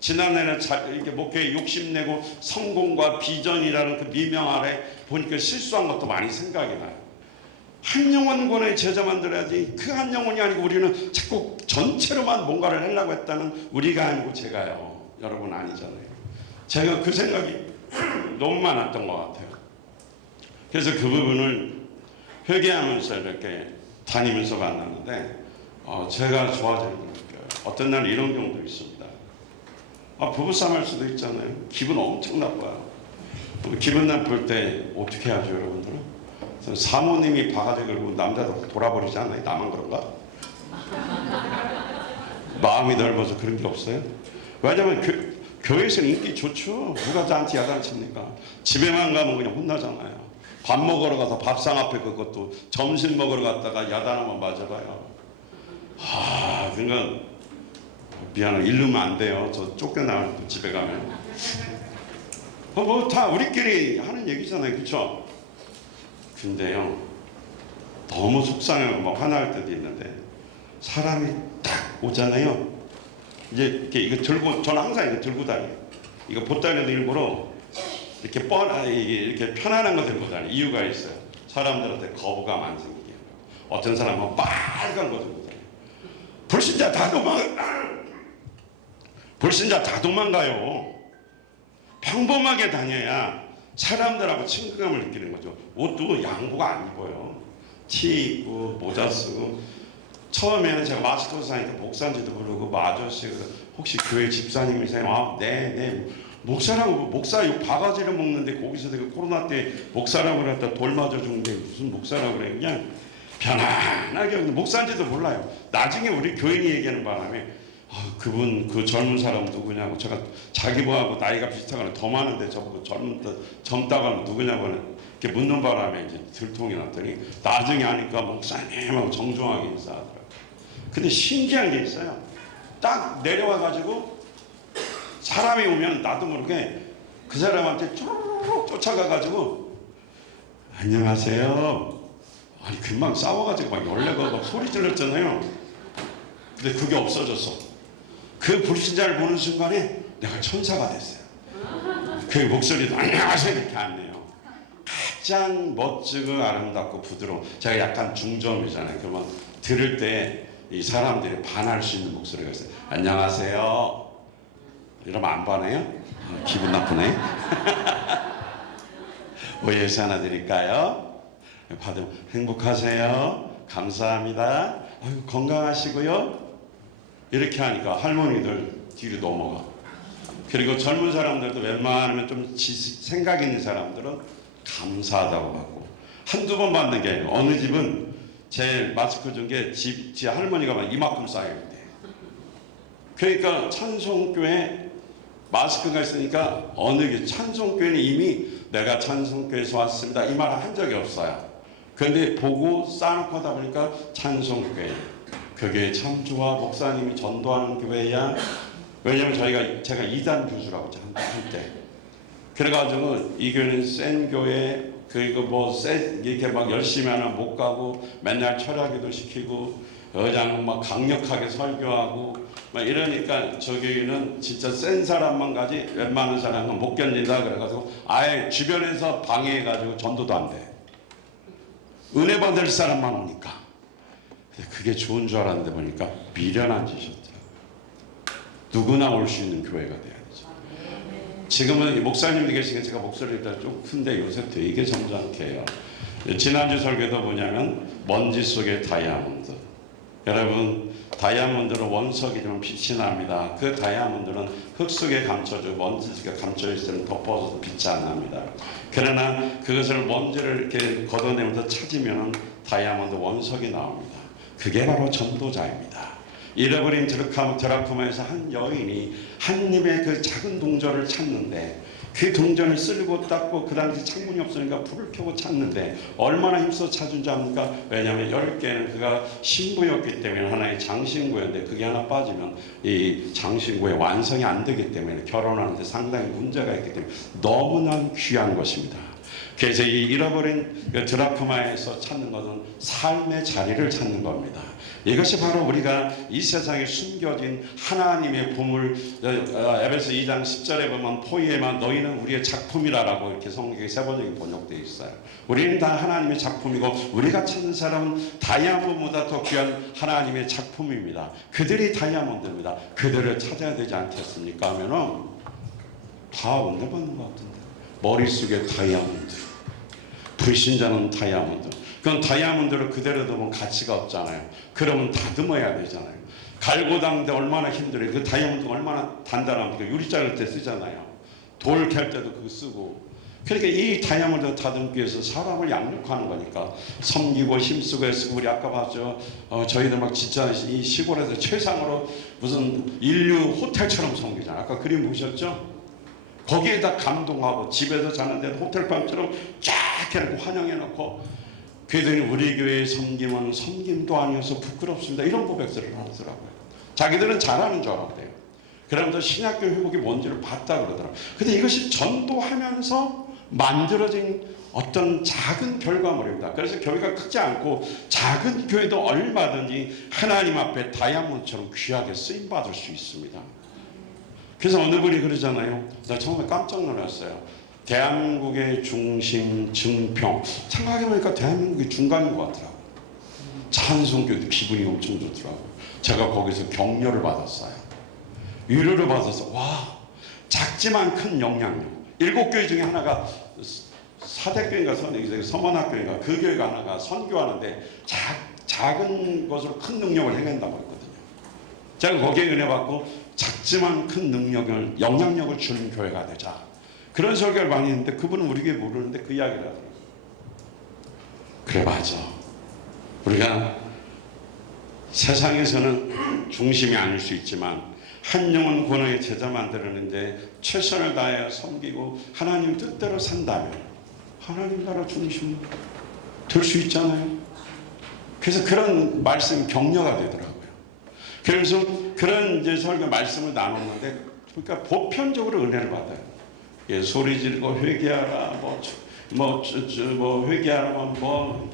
지난해는 이렇게 목회에 욕심내고 성공과 비전이라는 그 미명 아래 보니까 실수한 것도 많이 생각이 나요. 한 영혼권의 제자 만들어야지. 그 한 영혼이 아니고 우리는 자꾸 전체로만 뭔가를 하려고 했다는, 우리가 아니고 제가요. 여러분 아니잖아요. 제가 그 생각이 너무 많았던 것 같아요. 그래서 그 부분을 회개하면서 이렇게 다니면서 만났는데, 제가 좋아지는 걸 느껴요. 어떤 날 이런 경우도 있습니다. 부부싸움 할 수도 있잖아요. 기분 엄청 나빠요. 기분 나쁠 때 어떻게 하죠, 여러분들은? 사모님이 바가지 걸고 남자도 돌아버리지 않아요? 나만 그런가? 마음이 넓어서 그런 게 없어요? 왜냐면 교회에서는 인기 좋죠. 누가 저한테 야단칩니까? 집에만 가면 그냥 혼나잖아요. 밥 먹으러 가서 밥상 앞에 그것도 점심 먹으러 갔다가 야단하면 맞아봐요. 그러니까 미안해, 이르면 안 돼요. 저 쫓겨나요, 집에 가면. 뭐 다 우리끼리 하는 얘기잖아요, 그렇죠? 근데요, 너무 속상하고 막 화날 때도 있는데 사람이 딱 오잖아요. 이제 이거 들고, 저는 항상 이거 들고 다녀요. 이거 보따리도 일부러 이렇게 이렇게 편안한 거 들고 다녀요. 이유가 있어요. 사람들한테 거부감 안 생기게. 어떤 사람은 빨간 거 들고 다녀요. 불신자 다 도망가요. 평범하게 다녀야 사람들하고 친근감을 느끼는 거죠. 옷도 양보가 안 입어요. 티 입고 모자 쓰고. 처음에는 제가 마스크 사니까 목사인지도 모르고 아저씨 혹시 교회 집사님이세요? 네. 목사라고 목사 요 바가지를 먹는데 거기서 내가 코로나 때 목사라고 그랬다 돌 맞아 죽는데 무슨 목사라고 그래. 그냥 편안하게 목사인지도 몰라요. 나중에 우리 교인이 얘기하는 바람에 그분 그 젊은 사람 누구냐고 제가 자기보하고 나이가 비슷하거나 더 많은데 저보고 젊다고 하면 누구냐고 이렇게 묻는 바람에 이제 들통이 났더니 나중에 하니까 목사님하고 정중하게 인사하더라고요. 근데 신기한 게 있어요. 딱 내려와 가지고 사람이 오면 나도 모르게 그 사람한테 쭈르륵 쫓아가 가지고 안녕하세요. 아니 금방 싸워가지고 막 열내고 소리 질렀잖아요. 근데 그게 없어졌어. 그 불신자를 보는 순간에 내가 천사가 됐어요. 그 목소리도 안녕하세요 이렇게 안 내요. 가장 멋지고 아름답고 부드러운, 제가 약간 중저음이잖아요. 그러면 들을 때 이 사람들이 반할 수 있는 목소리가 있어요. 안녕하세요. 이러면 안 반해요? 기분 나쁘네. 오예수 하나 드릴까요? 받으면 행복하세요. 감사합니다. 건강하시고요. 이렇게 하니까 할머니들 뒤로 넘어가. 그리고 젊은 사람들도 웬만하면 좀 생각 있는 사람들은 감사하다고 하고 한두 번 받는 게 아니고 어느 집은 제 마스크 준 게 지 할머니가 막 이만큼 쌓여있대. 그러니까 찬송교회 마스크가 있으니까 어느 게 찬송교회는 이미 내가 찬송교회에서 왔습니다 이 말을 한 적이 없어요. 그런데 보고 쌓아놓고 하다 보니까 찬송교회 그게 참 좋아. 목사님이 전도하는 교회야. 왜냐면 제가 2단 교수라고 한때 그래가지고 이 교회는 센 교회 그리고 이렇게 막 열심히 하면 못 가고 맨날 철야기도 시키고 의장 막 강력하게 설교하고 막 이러니까 저 교회는 진짜 센 사람만 가지 웬만한 사람은 못 견딘다. 그래가지고 아예 주변에서 방해해가지고 전도도 안 돼. 은혜 받을 사람만 오니까. 그게 좋은 줄 알았는데 보니까 미련한 짓이었더라고요. 누구나 올 수 있는 교회가 돼야 되죠. 지금은 목사님들 계시니까 제가 목소리가 좀 큰데 요새 되게 점잖게요. 지난주 설교도 뭐냐면 먼지 속의 다이아몬드. 여러분 다이아몬드는 원석이지만 빛이 납니다. 그 다이아몬드는 흙 속에 감춰져 먼지 속에 감춰 있으면 덮어서 빛이 안 납니다. 그러나 그것을 먼지를 이렇게 걷어내면서 찾으면 다이아몬드 원석이 나옵니다. 그게 바로 전도자입니다. 잃어버린 드라크마에서 한 여인이 하느님의 그 작은 동전을 찾는데 그 동전을 쓸고 닦고 그 당시 창문이 없으니까 불을 켜고 찾는데 얼마나 힘써 찾은 줄 압니까? 왜냐하면 10개는 그가 신부였기 때문에 하나의 장신구였는데 그게 하나 빠지면 이 장신구의 완성이 안 되기 때문에 결혼하는데 상당히 문제가 있기 때문에 너무나 귀한 것입니다. 그래서 이 잃어버린 드라크마에서 찾는 것은 삶의 자리를 찾는 겁니다. 이것이 바로 우리가 이 세상에 숨겨진 하나님의 보물, 에베소 2장 10절에 보면 포이에만 너희는 우리의 작품이라고 이렇게 성경에 세 번역이 번역되어 있어요. 우리는 다 하나님의 작품이고 우리가 찾는 사람은 다이아몬드보다 더 귀한 하나님의 작품입니다. 그들이 다이아몬드입니다. 그들을 찾아야 되지 않겠습니까? 하면은 다 은혜 받는 것 같은데 머릿속에 다이아몬드, 불신자는 다이아몬드. 그건 다이아몬드를 그대로 두면 가치가 없잖아요. 그러면 다듬어야 되잖아요. 갈고 닦는데 얼마나 힘들어요. 그 다이아몬드가 얼마나 단단합니까? 유리 자를 때 쓰잖아요. 돌 캘 때도 그거 쓰고. 그러니까 이 다이아몬드 다듬기 위해서 사람을 양육하는 거니까 섬기고 힘쓰고 애쓰고. 우리 아까 봤죠. 저희들 막 진짜 이 시골에서 최상으로 무슨 인류 호텔처럼 섬기잖아요. 아까 그림 보셨죠? 거기에다 감동하고 집에서 자는데 호텔방처럼 쫙 해놓고 환영해놓고. 그랬더니 우리 교회의 섬김은 섬김도 아니어서 부끄럽습니다. 이런 고백들을 하더라고요. 자기들은 잘하는 줄 알았대요. 그러면서 신학교 회복이 뭔지를 봤다 그러더라고요. 근데 이것이 전도하면서 만들어진 어떤 작은 결과물입니다. 그래서 교회가 크지 않고 작은 교회도 얼마든지 하나님 앞에 다이아몬드처럼 귀하게 쓰임받을 수 있습니다. 그래서 어느 분이 그러잖아요. 나 처음에 깜짝 놀랐어요. 대한민국의 중심, 증평. 생각해보니까 대한민국이 중간인 것 같더라고요. 찬송교도 기분이 엄청 좋더라고요. 제가 거기서 격려를 받았어요. 위로를 받아서 와, 작지만 큰 영향력. 7교회 중에 하나가 사대교회인가 서문학교인가 그 교회가 하나가 선교하는데 작은 것으로 큰 능력을 행한다고 했거든요. 제가 거기에 은혜 받고 작지만 큰 능력을, 영향력을 주는 교회가 되자. 그런 설교를 많이 했는데 그분은 우리 교회 모르는데 그 이야기를 하더라고요. 그래, 맞아. 우리가 세상에서는 중심이 아닐 수 있지만 한 영혼 권하의 제자 만들었는데 최선을 다해 섬기고 하나님 뜻대로 산다면 하나님 나라 중심 될 수 있잖아요. 그래서 그런 말씀 격려가 되더라고요. 그래서 그런 이제 설교 말씀을 나눴는데 그러니까 보편적으로 은혜를 받아요. 예, 소리 지르고 회개하라 회개하라면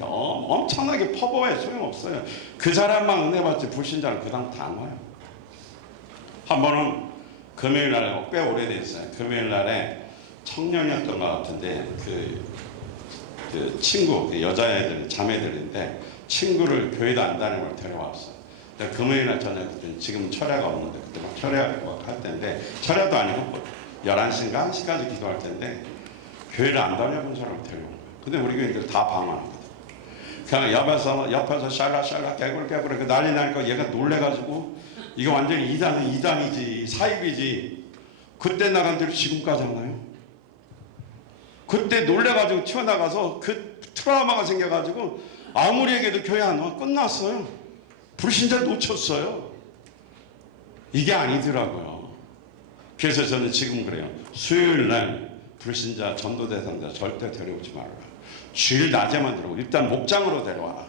엄청나게 퍼부어야 소용없어요. 그 사람만 은혜 받지 불신자는 그다음 다 안 와요. 한 번은 금요일 날에 꽤 오래됐어요. 금요일 날에 청년이었던 것 같은데 그 친구, 그 여자애들, 자매들인데 친구를 교회도 안 다니는 걸 데려왔어요. 금요일 날 저녁 지금 철야가 없는데 그때 막 철야 할 때인데 철야도 아니고 11시인가 1시까지 기도할 텐데 교회를 안 다녀본 사람을 데려온 거예요. 근데 우리 교인들 다 방황하거든. 그냥 옆에서 샬라샬라 깨굴깨굴 난리 나니까 얘가 놀래가지고 이거 완전히 이단이지 사입이지. 그때 나간 대로 지금까지 하나요? 그때 놀래가지고 튀어나가서 그 트라우마가 생겨가지고 아무리 얘기해도 교회 안 와. 끝났어요. 불신자 놓쳤어요. 이게 아니더라고요. 그래서 저는 지금 그래요. 수요일 날 불신자 전도 대상자 절대 데려오지 말라. 주일 낮에만 들어오고 일단 목장으로 데려와라.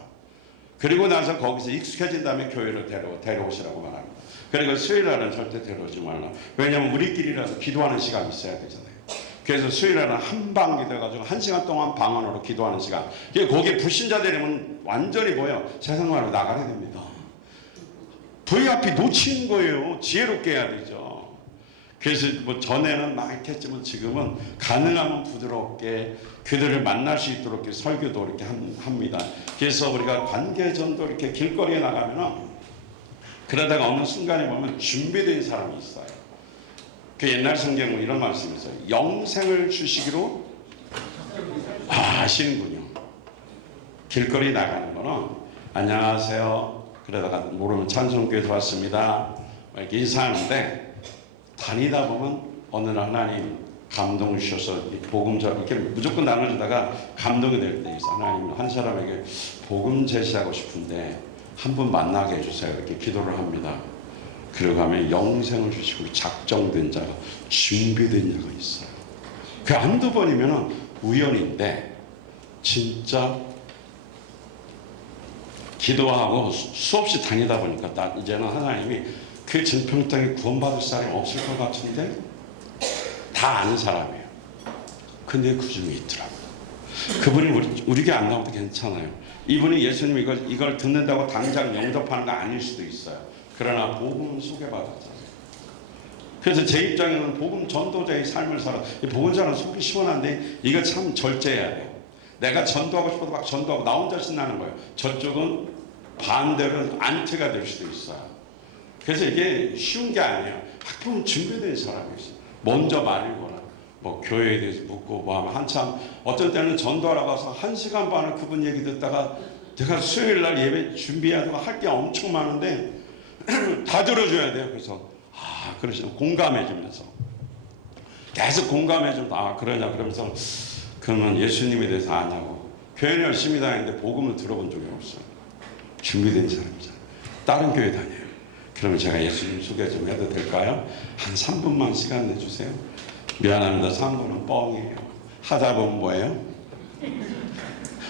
그리고 나서 거기서 익숙해진 다음에 교회를 데려오시라고 말합니다. 그리고 수요일 날은 절대 데려오지 말라. 왜냐하면 우리끼리라서 기도하는 시간이 있어야 되잖아요. 그래서 수요일 날은 한방 기도해가지고 1시간 동안 방언으로 기도하는 시간. 거기에 불신자 되려면 완전히 세상으로 나가야 됩니다. VIP 놓친 거예요. 지혜롭게 해야 되죠. 그래서 전에는 막 이렇게 했지만 지금은 가능하면 부드럽게 그들을 만날 수 있도록 이렇게 설교도 이렇게 합니다. 그래서 우리가 관계전도 이렇게 길거리에 나가면은 그러다가 어느 순간에 보면 준비된 사람이 있어요. 그 옛날 성경은 이런 말씀이 있어요. 영생을 주시기로 아시는군요. 길거리 나가는 거는 안녕하세요. 그러다가 모르면 찬송교회 들어왔습니다. 이렇게 인사하는데 다니다 보면 어느 날 하나님 감동 주셔서 복음전 이렇게 무조건 나눠주다가 감동이 될 때 있어. 하나님 한 사람에게 복음 제시하고 싶은데 한 분 만나게 해주세요. 이렇게 기도를 합니다. 그러고 하면 영생을 주시고 작정된 자가 준비된 자가 있어요. 그 한두 번이면 우연인데 진짜 기도하고 수없이 다니다 보니까 이제는 하나님이 그 진평 땅에 구원받을 사람이 없을 것 같은데 다 아는 사람이에요. 근데 그 중에 있더라고요. 그분이 우리에게 안 나와도 괜찮아요. 이분이 예수님 이걸 듣는다고 당장 영접하는 거 아닐 수도 있어요. 그러나 복음 소개받았잖아요. 그래서 제 입장에는 복음 전도자의 삶을 살아. 복음자는 속이 시원한데 이거 참 절제해야 돼요. 내가 전도하고 싶어도 막 전도하고 나 혼자 신나는 거예요. 저쪽은 반대로 안티가 될 수도 있어요. 그래서 이게 쉬운 게 아니에요. 학교는 준비된 사람이 있어요. 먼저 말을 거나 뭐 교회에 대해서 묻고 뭐 하면 한참 어떤 때는 전도하러 가서 1시간 반을 그분 얘기 듣다가 내가 수요일 날 예배 준비해야 되고 할 게 엄청 많은데 다 들어줘야 돼요. 그래서 그러시면 공감해 주면서 계속 공감해 주면 그러냐 그러면서 그러면 예수님에 대해서 아냐고. 교회는 열심히 다니는데 복음을 들어본 적이 없어요. 준비된 사람이잖아요. 다른 교회 다녀요. 그러면 제가 예수님 소개 좀 해도 될까요? 한 3분만 시간 내주세요. 미안합니다. 3분은 뻥이에요. 하다 보면 뭐예요?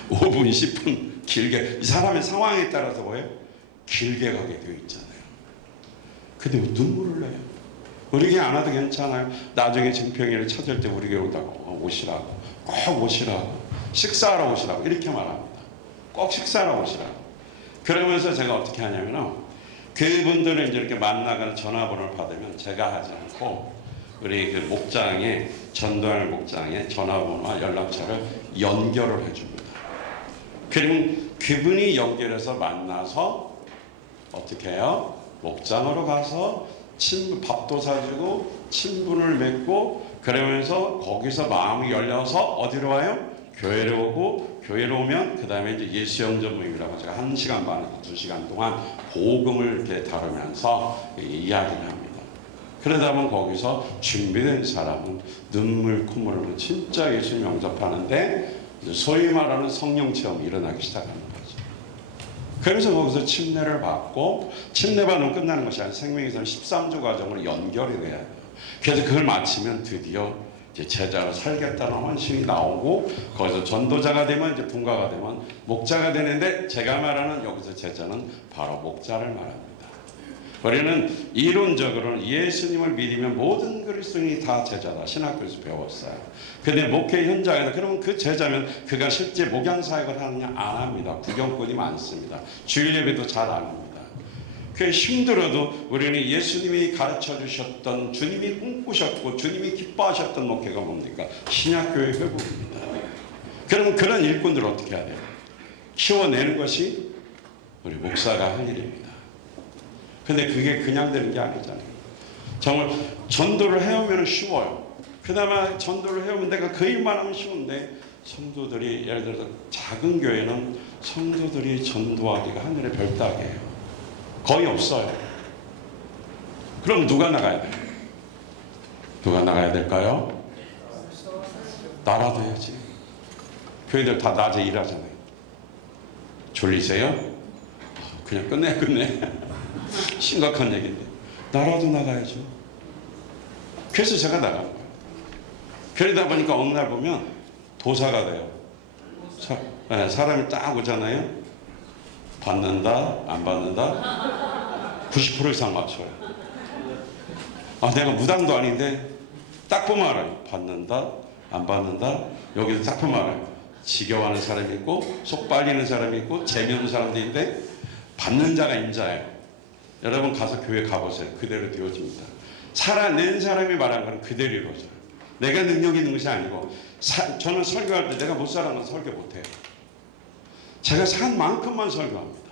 5분, 10분 길게. 이 사람의 상황에 따라서 뭐예요? 길게 가게 되어 있잖아요. 근데 눈물을 내요. 우리 교회 안 와도 괜찮아요. 나중에 증평이를 찾을 때 우리 교회 오다가 오시라고. 꼭 오시라고. 식사하러 오시라고. 이렇게 말합니다. 꼭 식사하러 오시라고. 그러면서 제가 어떻게 하냐면요. 그분들을 이제 이렇게 만나거나 전화번호를 받으면 제가 하지 않고 우리 그 목장에, 전도할 목장에 전화번호와 연락처를 연결을 해줍니다. 그러면 그분이 연결해서 만나서 어떻게 해요? 목장으로 가서 밥도 사주고 친분을 맺고 그러면서 거기서 마음이 열려서 어디로 와요? 교회로 오고 교회로 오면 그 다음에 이제 예수영전 모임이라고 제가 1시간 반, 2시간 동안 복음을 이렇게 다루면서 이야기를 합니다. 그러다 보면 거기서 준비된 사람은 눈물 콧물 흘리면 진짜 예수님 영접하는데 소위 말하는 성령 체험이 일어나기 시작하는 거죠. 그래서 거기서 침례를 받고 침례 받으면 끝나는 것이 아니라 생명에서는 13주 과정으로 연결이 돼야 돼요. 그래서 그걸 마치면 드디어 이제 제자로 살겠다는 헌신이 나오고 거기서 전도자가 되면 이제 분가가 되면 목자가 되는데 제가 말하는 여기서 제자는 바로 목자를 말합니다. 우리는 이론적으로는 예수님을 믿으면 모든 그리스도인이 다 제자다. 신학교에서 배웠어요. 근데 목회 현장에서 그러면 그 제자면 그가 실제 목양 사역을 하느냐? 안 합니다. 구경꾼이 많습니다. 주일 예배도 잘 안 합니다. 그 힘들어도 우리는 예수님이 가르쳐 주셨던 주님이 꿈꾸셨고 주님이 기뻐하셨던 목회가 뭡니까? 신약교회 회복입니다. 그러면 그런 일꾼들을 어떻게 해야 돼요? 키워내는 것이 우리 목사가 할 일입니다. 근데 그게 그냥 되는 게 아니잖아요. 정말 전도를 해오면 쉬워요. 그나마 전도를 해오면 내가 그 일만 하면 쉬운데 성도들이 예를 들어서 작은 교회는 성도들이 전도하기가 하늘의 별따기예요. 거의 없어요. 그럼 누가 나가야 돼요? 누가 나가야 될까요? 나라도 해야지. 교회들 다 낮에 일하잖아요. 졸리세요? 그냥 끝내. 심각한 얘기인데 나라도 나가야죠. 그래서 제가 나간 거예요. 그러다 보니까 어느 날 보면 도사가 돼요. 사람이 딱 오잖아요. 받는다 안 받는다 90% 이상 맞춰요. 내가 무당도 아닌데 딱 보면 알아요. 받는다 안 받는다. 여기서 딱 보면 알아요. 지겨워하는 사람이 있고 속 빨리는 사람이 있고 재미없는 사람도 있는데 받는 자가 임자예요. 여러분 가서 교회 가보세요. 그대로 되어집니다. 살아낸 사람이 말한 건 그대로 이루어져요. 내가 능력이 있는 것이 아니고 저는 설교할 때 내가 못 살아는 건 설교 못해요. 제가 산 만큼만 설교합니다.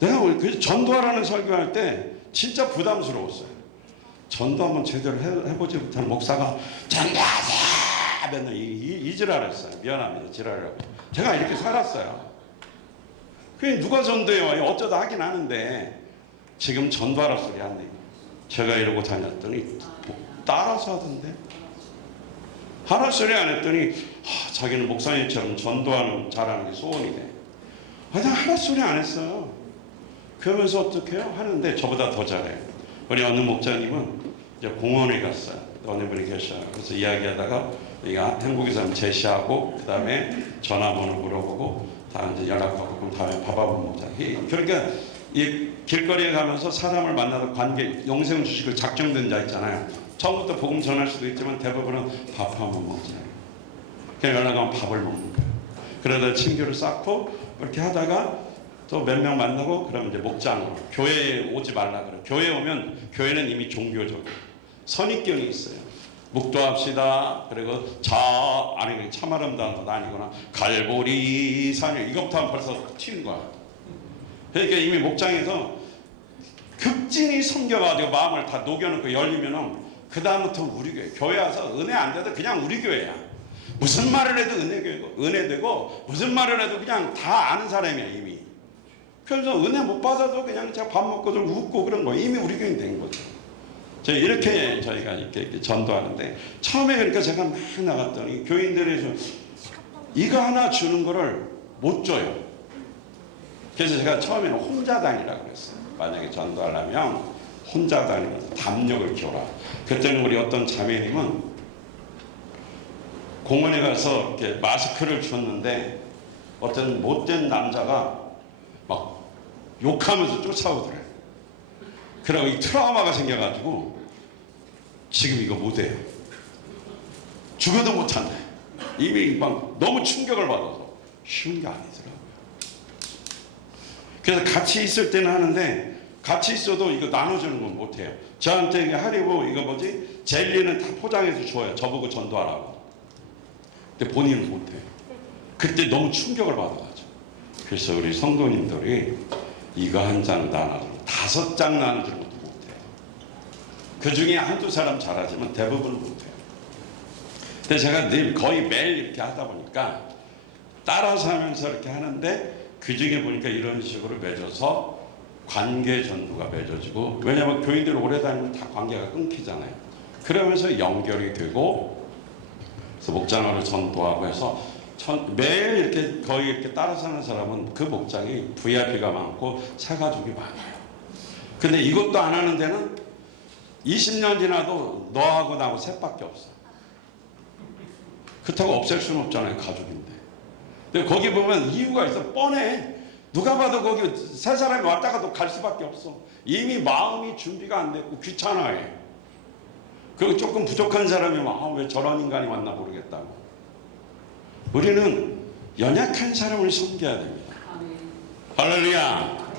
내가 그 전도하라는 설교할 때 진짜 부담스러웠어요. 전도 한번 제대로 해보지 못한 목사가 전도하세요! 맨날 이 지랄을 했어요. 미안합니다. 지랄이라고. 제가 이렇게 살았어요. 그게 누가 전도해요? 어쩌다 하긴 하는데 지금 전도하라 소리 안 내요. 제가 이러고 다녔더니 따라서 하던데. 하라 소리 안 했더니 자기는 목사님처럼 전도하는 잘하는 게 소원이네. 그냥 하라 소리 안 했어요. 그러면서 어떻게 해요? 하는데 저보다 더 잘해요. 우리 어느 목사님은 이제 공원에 갔어요. 어느 분이 계셔요. 그래서 이야기하다가 한국에서 제시하고 그 다음에 전화번호 물어보고 다 이제 연락하고 그럼 다음에 밥 한번 먹자. 그러니까 이 길거리에 가면서 사람을 만나서 관계 영생 주식을 작정된 자 있잖아요. 처음부터 복음 전할 수도 있지만 대부분은 밥 한번 먹잖아요. 그냥 연락하면 밥을 먹는 거예요. 그러다 친교를 쌓고 이렇게 하다가 또 몇 명 만나고 그럼 이제 목장으로 교회에 오지 말라 그래요. 교회에 오면 교회는 이미 종교적이에요. 선입견이 있어요. 묵도합시다. 그리고 아니 참아름다운 것 아니거나 갈보리 산이 이것부터 하면 벌써 튀는 거야. 그러니까 이미 목장에서 극진히 섬겨가지고 마음을 다 녹여놓고 열리면은 그 다음부터 우리 교회. 교회 와서 은혜 안 돼도 그냥 우리 교회야. 무슨 말을 해도 은혜 되고 무슨 말을 해도 그냥 다 아는 사람이야 이미. 그래서 은혜 못 받아도 그냥 제가 밥 먹고 좀 웃고 그런 거 이미 우리 교인 된 거죠. 이렇게 저희가 이렇게 전도하는데 처음에 그러니까 제가 막 나갔더니 교인들이 이거 하나 주는 거를 못 줘요. 그래서 제가 처음에는 혼자 다니라고 그랬어요. 만약에 전도하려면 혼자 다니면서 담력을 키워라. 그랬더니 우리 어떤 자매님은 공원에 가서 이렇게 마스크를 줬는데 어떤 못된 남자가 막 욕하면서 쫓아오더래요. 그러고 이 트라우마가 생겨가지고 지금 이거 못해요. 죽어도 못한대. 이미 막 너무 충격을 받아서 쉬운 게 아니더라고요. 그래서 같이 있을 때는 하는데 같이 있어도 이거 나눠주는 건 못해요. 저한테 하려고 이거 뭐지 젤리는 다 포장해서 줘요. 저보고 전도하라고. 근데 본인은 못해요. 그때 너무 충격을 받아가지고. 그래서 우리 성도님들이 이거 한 장 나눠주고 5장 나눠주는 것도 못해요. 그 중에 한두 사람 잘하지만 대부분은 못해요. 근데 제가 늘 거의 매일 이렇게 하다 보니까 따라서 하면서 이렇게 하는데 그 중에 보니까 이런 식으로 맺어서 관계 전도가 맺어지고, 왜냐하면 교인들 오래 다니면 다 관계가 끊기잖아요. 그러면서 연결이 되고, 그래서 목장으로 전도하고 해서 매일 이렇게 거의 이렇게 따라서 하는 사람은 그 목장이 VIP가 많고 새가족이 많아요. 근데 이것도 안 하는 데는 20년 지나도 너하고 나하고 셋밖에 없어. 그렇다고 없앨 수는 없잖아요. 가족인데. 근데 거기 보면 이유가 있어. 뻔해. 누가 봐도 거기 세 사람이 왔다 가도 갈 수밖에 없어. 이미 마음이 준비가 안 됐고 귀찮아해. 그리고 조금 부족한 사람이 왜 저런 인간이 왔나 모르겠다고. 우리는 연약한 사람을 섬겨야 됩니다. 할렐루야.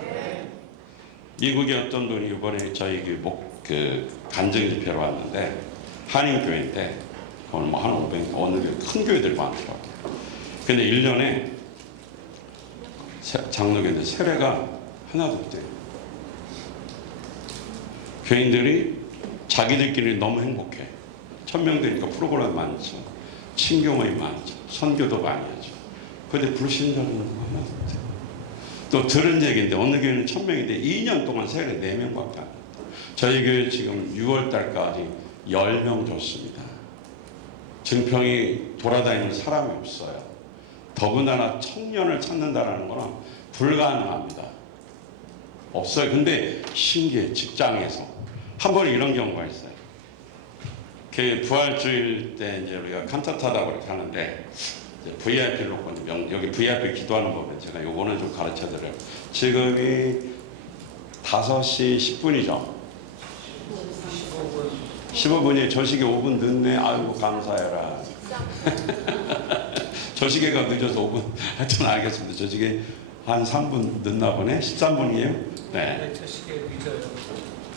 미국의 어떤 분이 이번에 저희 간증 집회로 왔는데 한인교회인데 오늘 한 500, 어느 큰 교회들 많더라고요. 근데 1년에 장로교인데 세례가 하나도 없대요. 교인들이 자기들끼리 너무 행복해. 1000명 되니까 프로그램 많죠. 친교 모임 많죠. 선교도 많이 하죠. 그런데 불신자는 하나도 없대요. 또 들은 얘기인데 어느 교회는 1000명인데 2년 동안 세례 4명밖에 안 해요. 저희 교회 지금 6월 달까지 10명 줬습니다. 증평이 돌아다니는 사람이 없어요. 더군다나 청년을 찾는다는 거는 불가능합니다. 없어요. 근데 신기해. 직장에서 한 번 이런 경우가 있어요. 그 부활주일 때 이제 우리가 칸타타다고 이렇게 하는데 VIP를 놓고 여기 VIP 기도하는 법에 제가 요거는 좀 가르쳐 드려요. 지금이 5시 10분이죠. 15분이 저시계 5분 늦네. 아이고 감사해라. 저시계가 늦어서 5분. 하여튼 알겠습니다. 저시계 한 3분 늦나 보네. 13분이에요. 네. 저시계 늦어요.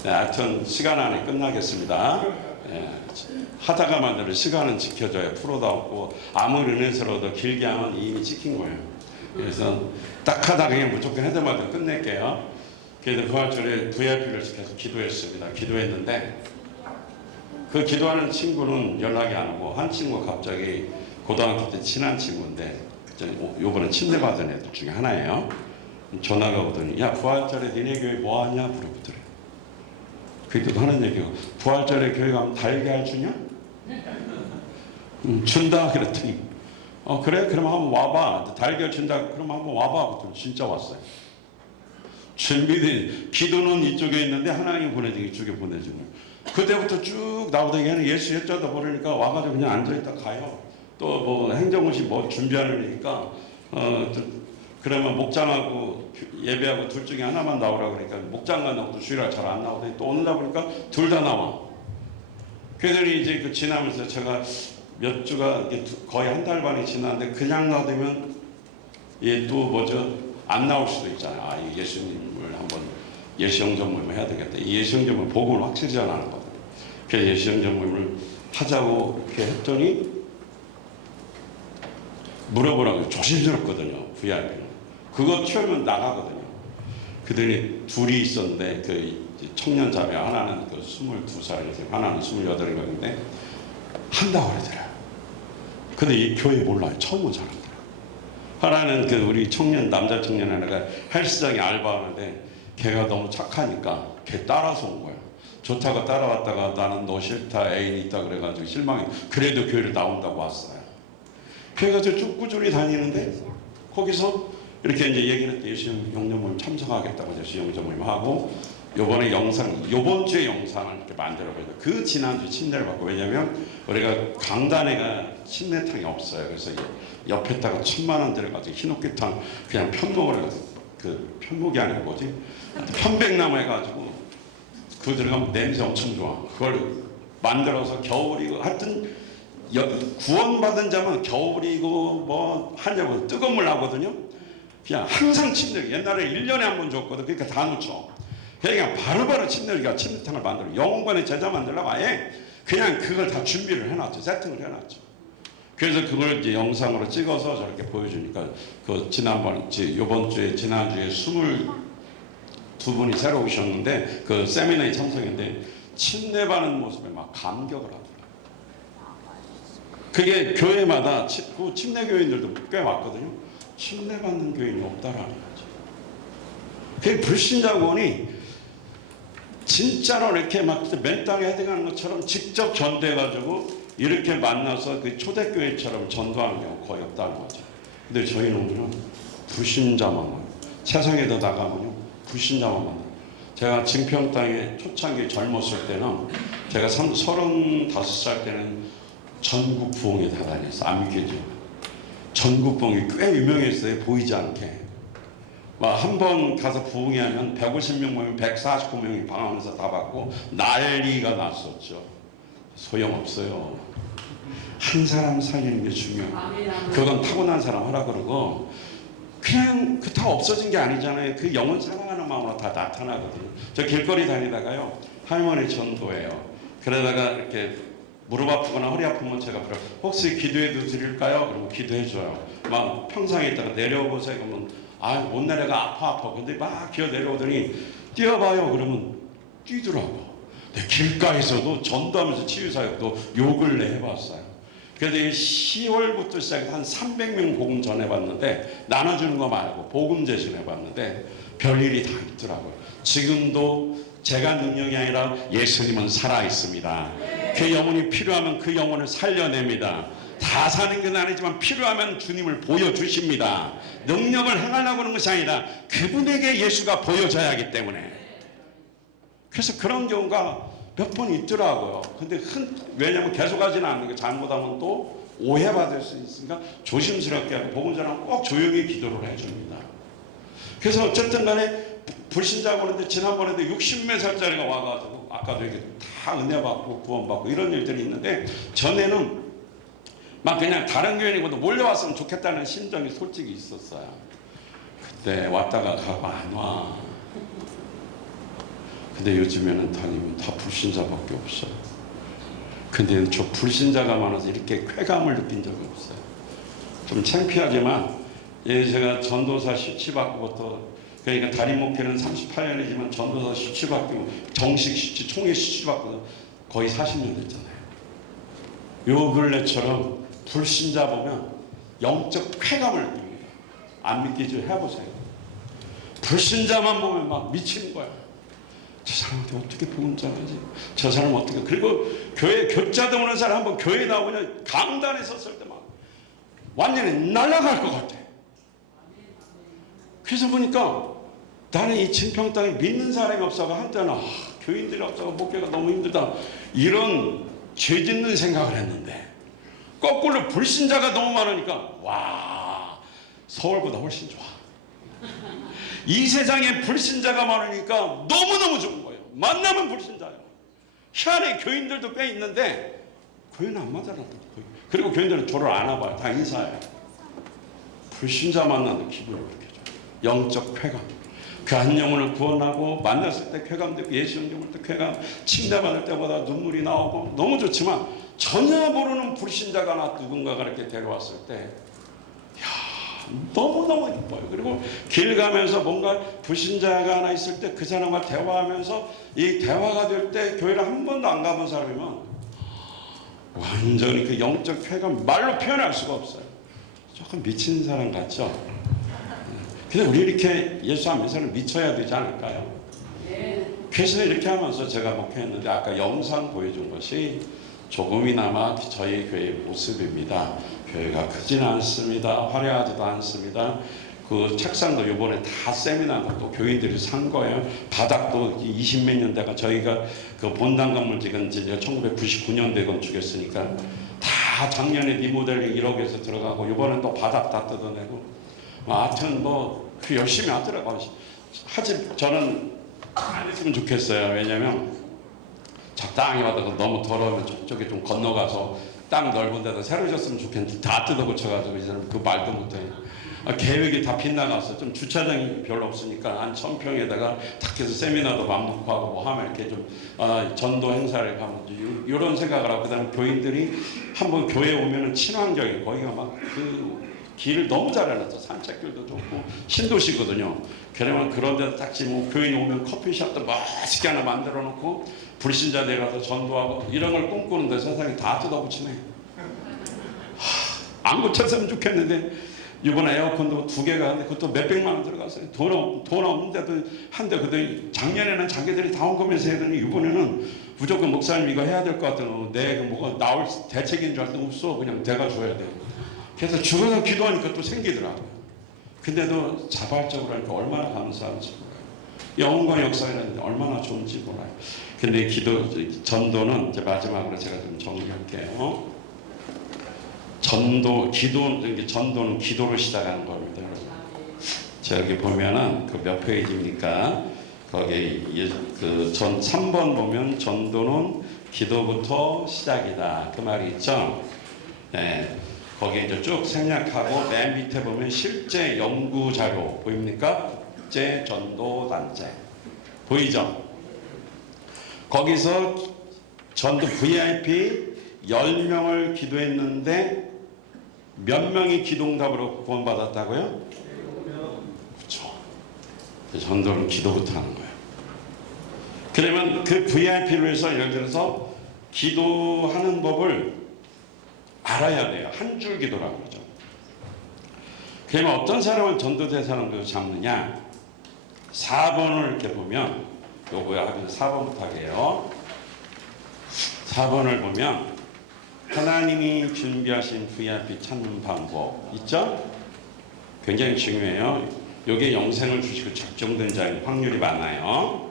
네, 하여튼 시간 안에 끝나겠습니다. 네. 하다가 만들어 시간은 지켜줘야 프로다웠고 아무리 은혜스러워도 길게 하면 이미 찍힌 거예요. 그래서 딱 하다가 그냥 무조건 해도마다 끝낼게요. 그래서 부활절에 VIP를 계속 기도했습니다. 기도했는데 그 기도하는 친구는 연락이 안 오고 한 친구가 갑자기 고등학교 때 친한 친구인데 요번에 침대받은 애들 중에 하나예요. 전화가 오더니 야 부활절에 니네 교회 뭐하냐 물어보더래요. 그래도 하는 얘기가 부활절에 교회 가면 달걀 주냐? 준다 그랬더니 그래? 그럼 한번 와봐. 달걀 준다 그럼 한번 와봐. 그랬더니 진짜 왔어요. 준비된 기도는 이쪽에 있는데 하나님 보내주기 이쪽에 보내주는. 그때부터 쭉 나오더니 예수 여쭤다 모르니까 와가지고 그냥 앉아있다 가요. 또 뭐 행정고시 뭐 준비하려니까 그러면 목장하고 예배하고 둘 중에 하나만 나오라 그러니까 목장만 나오고 주일날 잘 안 나오더니 또 오늘날 보니까 둘 다 나와. 그랬더니 이제 그 지나면서 제가 몇 주가 거의 한 달 반이 지났는데 그냥 놔두면 얘 또 뭐죠 안 나올 수도 있잖아요. 아, 이 예수님을 한번 예수영전 모임을 해야 되겠다. 이 예수영전 모임 복음을 확실히 전하는 거거든요. 그래서 예수영전 모임을 하자고 이렇게 했더니 물어보라고 조심스럽거든요. VIP는 그거 튀우면 나가거든요. 그들이 둘이 있었는데 그 청년 자매, 하나는 그 22살이고 하나는 28인데 한다고 그러더라고요. 근데 이 교회 몰라요. 처음 온 사람들. 하나는 그 우리 청년, 남자 청년 하나가 헬스장에 알바하는데 걔가 너무 착하니까 걔 따라서 온 거야. 좋다고 따라왔다가 나는 너 싫다, 애인 있다 그래가지고 실망해. 그래도 교회를 나온다고 왔어요. 그래가지고 쭉 꾸준히 다니는데 거기서 이렇게 이제 얘기를 했더니 예수 영접 모임 참석하겠다고 예수 영접 모임 하고 요번에 영상, 요번 주에 영상을 이렇게 만들어봐요. 그 지난주 침례를 받고, 왜냐면 우리가 강단에가 침례탕이 없어요. 그래서 옆에다가 1,000만 원 들어가지고 흰옥기탕 그냥 편목을 해가지고, 그 편목이 아니고 뭐지? 편백나무 해가지고 그거 들어가면 냄새 엄청 좋아. 그걸 만들어서 겨울이고 하여튼 구원받은 자면 겨울이고 뭐 한여름 뜨거운 물 나거든요. 그냥 항상 침례, 옛날에 1년에 한 번 줬거든. 그러니까 다 놓쳐. 그냥 바로바로 침례가 침례탕을 만들어. 영혼관의 제자 만들려고 아예 그냥 그걸 다 준비를 해놨죠. 세팅을 해놨죠. 그래서 그걸 이제 영상으로 찍어서 저렇게 보여주니까 그 요번 주에 지난주에 22분이 새로 오셨는데 그 세미나에 참석했는데 침례 받는 모습에 막 감격을 하더라고요. 그게 교회마다 그 침례 교인들도 꽤 많거든요. 침례 받는 교인이 없다라는 거죠. 그 불신자원이 진짜로 이렇게 막 맨 땅에 헤딩하는 것처럼 직접 전도해가지고 이렇게 만나서 그 초대교회처럼 전도하는 경우 거의 없다는 거죠. 근데 저희는 오늘은 불신자만 만나요. 세상에도 나가면요 불신자만 만나요. 제가 증평 땅에 초창기 젊었을 때는 제가 35살 때는 전국 부흥에 다 다녔어요. 안 믿기죠? 전국 부흥이 꽤 유명했어요. 보이지 않게. 한 번 가서 부흥회하면 150명 모이면 149명이 방황해서 다 받고 난리가 났었죠. 소용없어요. 한 사람 살리는 게 중요해요. 그건 타고난 사람 하라 그러고 그냥 그 다 없어진 게 아니잖아요. 그 영혼 사랑하는 마음으로 다 나타나거든요. 저 길거리 다니다가요 할머니 전도예요. 그러다가 이렇게 무릎 아프거나 허리 아프면 제가 혹시 기도해도 드릴까요? 그러면 기도해줘요. 막 평상에 있다가 내려오세요. 그러면 못 내려가 아파. 근데 막 기어 내려오더니 뛰어봐요. 그러면 뛰더라고. 길가에서도 전도하면서 치유사역도 요 근래 해봤어요. 그래서 10월부터 시작해서 한 300명 복음 전해봤는데 나눠주는 거 말고 복음 제신해봤는데 별일이 다 있더라고요. 지금도 제가 능력이 아니라 예수님은 살아있습니다. 그 영혼이 필요하면 그 영혼을 살려냅니다. 다 사는 건 아니지만 필요하면 주님을 보여주십니다. 능력을 행하려고 하는 것이 아니라 그분에게 예수가 보여져야 하기 때문에. 그래서 그런 경우가 몇 번 있더라고요. 근데 왜냐면 계속 하지는 않는 게 잘못하면 또 오해받을 수 있으니까 조심스럽게 하고 복음 전하면 꼭 조용히 기도를 해줍니다. 그래서 어쨌든 간에 불신자 보는데 지난번에도 60몇 살짜리가 와가지고 아까도 이렇게 다 은혜 받고 구원 받고 이런 일들이 있는데 전에는 막 그냥 다른 교인이고도 몰려왔으면 좋겠다는 심정이 솔직히 있었어요. 그때 왔다가 가고 안 와. 근데 요즘에는 다니면 다 불신자밖에 없어요. 근데 저 불신자가 많아서 이렇게 쾌감을 느낀 적이 없어요. 좀 창피하지만 제가 전도사 수치받고부터 그러니까 담임 목회는 38년이지만 전도사 수치받고 정식 수치, 총회 수치받고 거의 40년 됐잖아요. 요 근래처럼 불신자 보면 영적 쾌감을 느낍니다. 안 믿기죠? 해보세요. 불신자만 보면 막 미치는 거야. 저 사람한테 어떻게 복음 전하지? 저 사람 어떻게? 그리고 교회 교자도 오는 사람 한번 교회 나오면 강단에 섰을 때 막 완전히 날아갈 것 같아. 그래서 보니까 나는 이 진평 땅에 믿는 사람이 없어가 한때는 교인들이 없어가 목회가 너무 힘들다 이런 죄 짓는 생각을 했는데 거꾸로 불신자가 너무 많으니까 와 서울보다 훨씬 좋아. 이 세상에 불신자가 많으니까 너무너무 좋은 거예요. 만나면 불신자예요. 희한해. 교인들도 꽤 있는데 교인 안 맞아요. 그리고 교인들은 저를 안 와봐요. 다 인사해요. 불신자 만나는 기분이 그렇게 좋아요. 영적 쾌감. 그 한 영혼을 구원하고 만났을 때 쾌감되고 예수 영접할 때 쾌감, 침례받을 때보다 눈물이 나오고 너무 좋지만 전혀 모르는 불신자가 누군가가 이렇게 데려왔을 때 너무너무 이뻐요. 그리고 길 가면서 뭔가 불신자가 하나 있을 때 그 사람과 대화하면서 이 대화가 될 때 교회를 한 번도 안 가본 사람이면 완전히 그 영적 쾌감 말로 표현할 수가 없어요. 조금 미친 사람 같죠? 근데 우리 이렇게 예수 안 믿는 사람 미쳐야 되지 않을까요? 그래서 이렇게 하면서 제가 목회했는데 아까 영상 보여준 것이 조금이나마 저희 교회의 모습입니다. 교회가 크지는 않습니다. 화려하지도 않습니다. 그 책상도 이번에 다 세미나도 또 교인들이 산 거예요. 바닥도 20몇 년대가 저희가 그 본당 건물 지금 1999년대 건축했으니까 다 작년에 리모델링 1억에서 들어가고 이번엔 또 바닥 다 뜯어내고 하여튼 뭐 열심히 하더라고요. 하지 저는 안 했으면 좋겠어요. 왜냐면 적당히 하다가 너무 더러우면 저쪽에 좀 건너가서 땅 넓은 데다 새로 졌으면 좋겠는데 다 뜯어 고쳐가지고 이제는 그 말도 못해. 계획이 다 빗나갔어. 좀 주차장이 별로 없으니까 한 1000평에다가 탁 해서 세미나도 맘먹고 하고 뭐 하면 이렇게 좀 전도 행사를 가면 이런 생각을 하고 그다음에 교인들이 한번 교회 오면은 친환경이 거기가 막 그 길을 너무 잘 해놨어. 산책길도 좋고 신도시거든요. 그러면 그런 데다 딱 지금 교인 오면 커피숍도 멋있게 하나 만들어 놓고 불신자 내려가서 전도하고 이런 걸 꿈꾸는데 세상이 다 뜯어붙이네. 안 고쳤으면 좋겠는데 이번에 에어컨도 2개가 하는데 그것도 몇백만 원 들어갔어요. 돈 없는데도 한데 그랬더니 작년에는 자기들이 다 헌금해서 했더니 이번에는 무조건 목사님 이거 해야 될 것 같아요. 내가 뭐가 나올 대책인 줄 알았더니 없어. 그냥 내가 줘야 돼. 그래서 죽어서 기도하니까 또 생기더라고요. 근데도 자발적으로 하니까 얼마나 감사한지 몰라요. 영혼과 역사라는 게 얼마나 좋은지 몰라요. 근데 전도는 이제 마지막으로 제가 좀 정리할게요. 전도는 기도로 시작하는 겁니다. 제가 여기 보면은 그 몇 페이지입니까? 거기 그 3번 보면 전도는 기도부터 시작이다. 그 말이 있죠? 네. 거기에 이제 쭉 생략하고 맨 밑에 보면 실제 연구 자료 보입니까? 국제 전도 단체 보이죠? 거기서 전도 VIP 10명을 기도했는데 몇 명이 기도응답으로 구원받았다고요? 그렇죠. 전도는 기도부터 하는 거예요. 그러면 그 VIP로 해서 예를 들어서 기도하는 법을 알아야 돼요. 한 줄 기도라고 그러죠. 그러면 어떤 사람을 전도된 사람으로 잡느냐? 4번을 이렇게 보면 요거야 하면 4번부터 하게요. 4번을 보면 하나님이 준비하신 VIP 찾는 방법 있죠? 굉장히 중요해요. 요게 영생을 주시고 작정된 자의 확률이 많아요.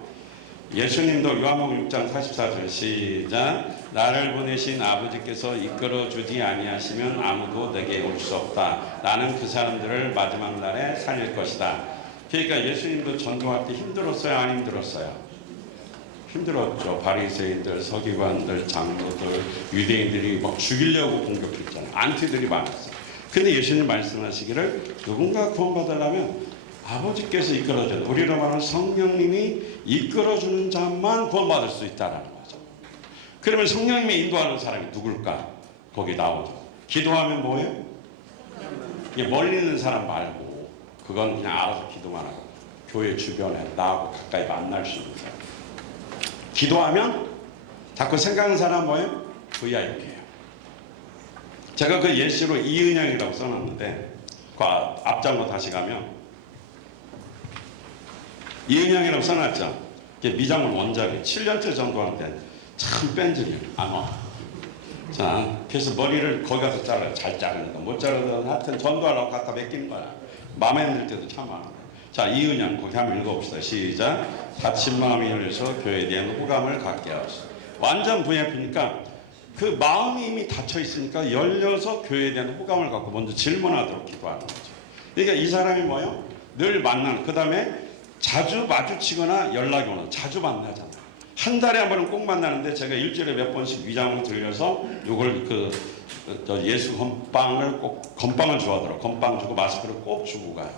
예수님도 요한복음 6장 44절 시작. 나를 보내신 아버지께서 이끌어 주지 아니하시면 아무도 내게 올 수 없다. 나는 그 사람들을 마지막 날에 살릴 것이다. 그러니까 예수님도 전도할 때 힘들었어요? 안 힘들었어요? 힘들었죠. 바리새인들, 서기관들, 장로들, 유대인들이 막 죽이려고 공격했잖아요. 안티들이 많았어요. 근데 예수님 말씀하시기를 누군가 구원받으려면 아버지께서 이끌어주는, 우리로 말하는 성령님이 이끌어주는 자만 구원받을 수 있다는 거죠. 그러면 성령님이 인도하는 사람이 누굴까? 거기 나오죠. 기도하면 뭐예요? 멀리 있는 사람 말고 그건 그냥 알아서 기도만 하고 교회 주변에 나하고 가까이 만날 수 있는 사람. 기도하면 자꾸 생각하는 사람 뭐예요? VIP예요. 제가 그 예시로 이은영이라고 써놨는데 그 앞장으로 다시 가면 이은영이라고 써놨죠. 미장원 원작이 7년째 전도하는데 참 뺀질이에요. 안 와. 자, 그래서 머리를 거기 가서 잘라요. 잘 자르니까. 못 자르든 하여튼 전도하려고 갖다 맡기는 거야. 마음에 안 들 때도 참 많아. 자, 이은영 거기 한번 읽어봅시다. 시작. 다친 마음이 열려서 교회에 대한 호감을 갖게 하소서. 완전 VIP니까 그 마음이 이미 닫혀 있으니까 열려서 교회에 대한 호감을 갖고 먼저 질문하도록 기도하는 거죠. 그러니까 이 사람이 뭐예요? 늘 만나는. 그 다음에 자주 마주치거나 연락이 오는. 자주 만나잖아. 한 달에 한 번은 꼭 만나는데 제가 일주일에 몇 번씩 위장을 들려서 요걸 예수 건빵을 꼭 건빵을 좋아하더라고. 건빵 주고 마스크를 꼭 주고 가요.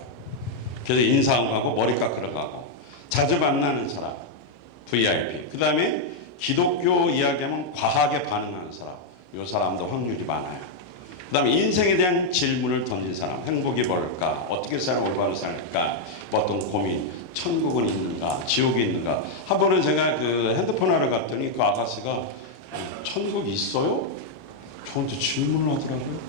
그래서 인사하고 가고 머리 깎으러 가고 자주 만나는 사람 VIP. 그 다음에 기독교 이야기하면 과하게 반응하는 사람. 요 사람도 확률이 많아요. 그 다음에 인생에 대한 질문을 던진 사람. 행복이 뭘까? 어떻게 살면 올바른 삶일까? 뭐 어떤 고민. 천국은 있는가? 지옥이 있는가? 한 번은 제가 그 핸드폰 하러 갔더니 그 아가씨가 천국이 있어요? 저한테 질문을 하더라고요.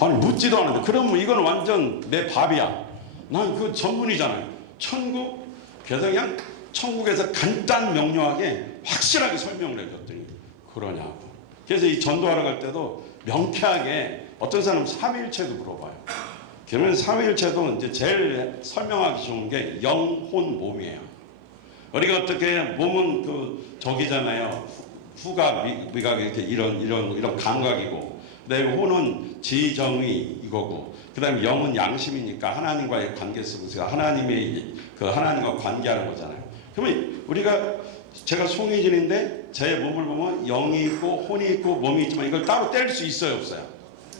아니 묻지도 않는데 그러면 이건 완전 내 밥이야. 난 그 전문이잖아요. 천국? 그래서 그냥 천국에서 간단 명료하게 확실하게 설명을 해줬더니 그러냐고. 그래서 이 전도하러 갈 때도 명쾌하게 어떤 사람은 삼위일체도 물어봐요. 그러면 삼위일체도 이제 제일 설명하기 좋은 게 영혼 몸이에요. 우리가 어떻게 몸은 그 저기잖아요. 후각, 미각 이렇게 이런 감각이고, 그다음에 혼은 지정의 이거고, 그다음에 영은 양심이니까 하나님과의 관계 속에서 하나님의 그 하나님과 관계하는 거잖아요. 그러면 우리가 제가 송혜진인데 제 몸을 보면 영이 있고 혼이 있고 몸이 있지만 이걸 따로 뗄 수 있어요, 없어요?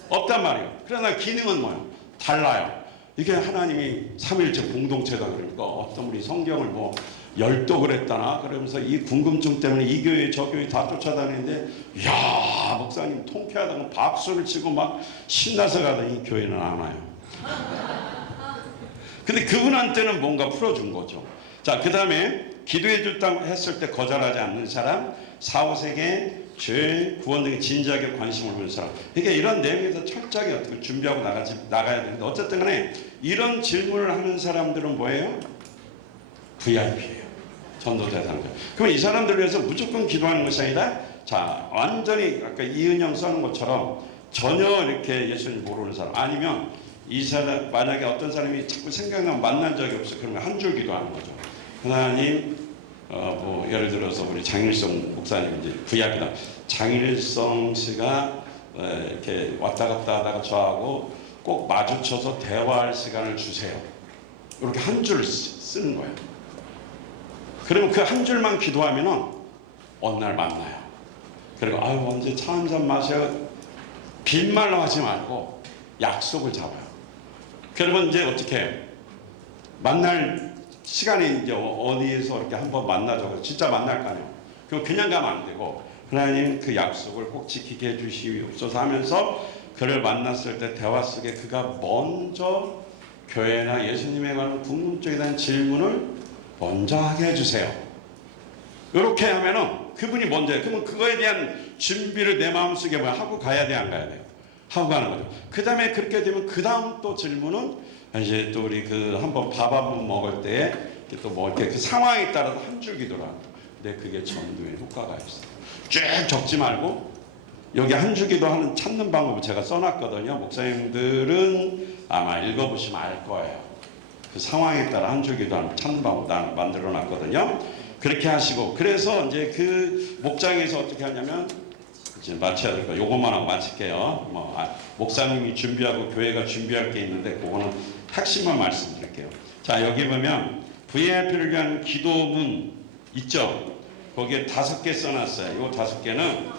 없단 말이에요. 그러나 기능은 뭐예요? 달라요. 이게 하나님이 삼위일체 공동체다 그러니까 어떤 분이 성경을 뭐 열독을 했다나 그러면서 이 궁금증 때문에 이 교회 저 교회 다 쫓아다니는데 이야 목사님 통쾌하다고 박수를 치고 막 신나서 가더니 교회는 안 와요. 근데 그분한테는 뭔가 풀어준 거죠. 자, 그 다음에 기도해 줬다고 했을 때 거절하지 않는 사람, 사후세계, 죄, 구원 등에 진지하게 관심을 보는 사람. 그러니까 이런 내용에서 철저하게 어떻게 준비하고 나가야 되는데 어쨌든 간에 이런 질문을 하는 사람들은 뭐예요? VIP예요. 전도 대상자. 그럼 이 사람들을 위해서 무조건 기도하는 것이 아니라 자, 완전히 아까 이은영 써는 것처럼 전혀 이렇게 예수님 모르는 사람 아니면 이 사람 만약에 어떤 사람이 자꾸 생각나면 만난 적이 없어 그러면 한 줄 기도하는 거죠. 하나님 뭐 예를 들어서 우리 장일성 목사님 이제 VIP다. 장일성 씨가 이렇게 왔다 갔다 하다가 저하고 꼭 마주쳐서 대화할 시간을 주세요. 이렇게 한 줄 쓰는 거예요. 그러면 그 한 줄만 기도하면은 어느 날 만나요. 그리고 아유 언제 차 한잔 마셔요. 빈말로 하지 말고 약속을 잡아요. 그러면 이제 어떻게 만날 시간이 이제 어디에서 이렇게 한번 만나자고 진짜 만날 거 아니에요. 그럼 그냥 가면 안 되고 하나님 그 약속을 꼭 지키게 해주시옵소서 하면서 그를 만났을 때 대화 속에 그가 먼저 교회나 예수님에 관한 궁금증에 대한 질문을 먼저 하게 해주세요. 이렇게 하면은 그분이 먼저 해요. 그러면 그거에 대한 준비를 내 마음속에 하고 가야 돼, 안 가야 돼요? 하고 가는 거죠. 그 다음에 그렇게 되면 그 다음 또 질문은 이제 또 우리 그 한번 밥 한번 먹을 때 또 뭐 이렇게 그 상황에 따라서 한 줄 기도를 하고 근데 그게 전도에 효과가 있어요. 쭉 적지 말고 여기 한 줄 기도하는 찾는 방법을 제가 써놨거든요. 목사님들은 아마 읽어보시면 알 거예요. 그 상황에 따라 한 줄 기도하는 찾는 방법 만들어놨거든요. 그렇게 하시고 그래서 이제 그 목장에서 어떻게 하냐면 이제 마쳐야 될 거 요것만 하고 마칠게요. 목사님이 준비하고 교회가 준비할 게 있는데 그거는 핵심만 말씀드릴게요. 자, 여기 보면 VIP를 위한 기도문 있죠. 거기에 5개 써놨어요. 요 5개는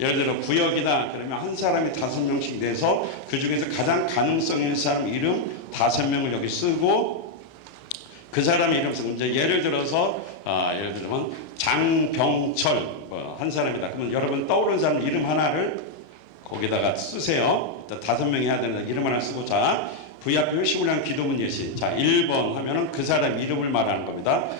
예를 들어 구역이다 그러면 한 사람이 5명씩 내서 그 중에서 가장 가능성 있는 사람 이름 5명을 여기 쓰고 그 사람 이름 쓰고 이제 예를 들어서 예를 들면 장병철 한 사람이다. 그러면 여러분 떠오르는 사람 이름 하나를 거기다가 쓰세요. 일단 5명이 해야 되는데 이름 하나 쓰고 자 VIP 회심을 위한 기도문 예시. 자 1번 하면은 그 사람 이름을 말하는 겁니다.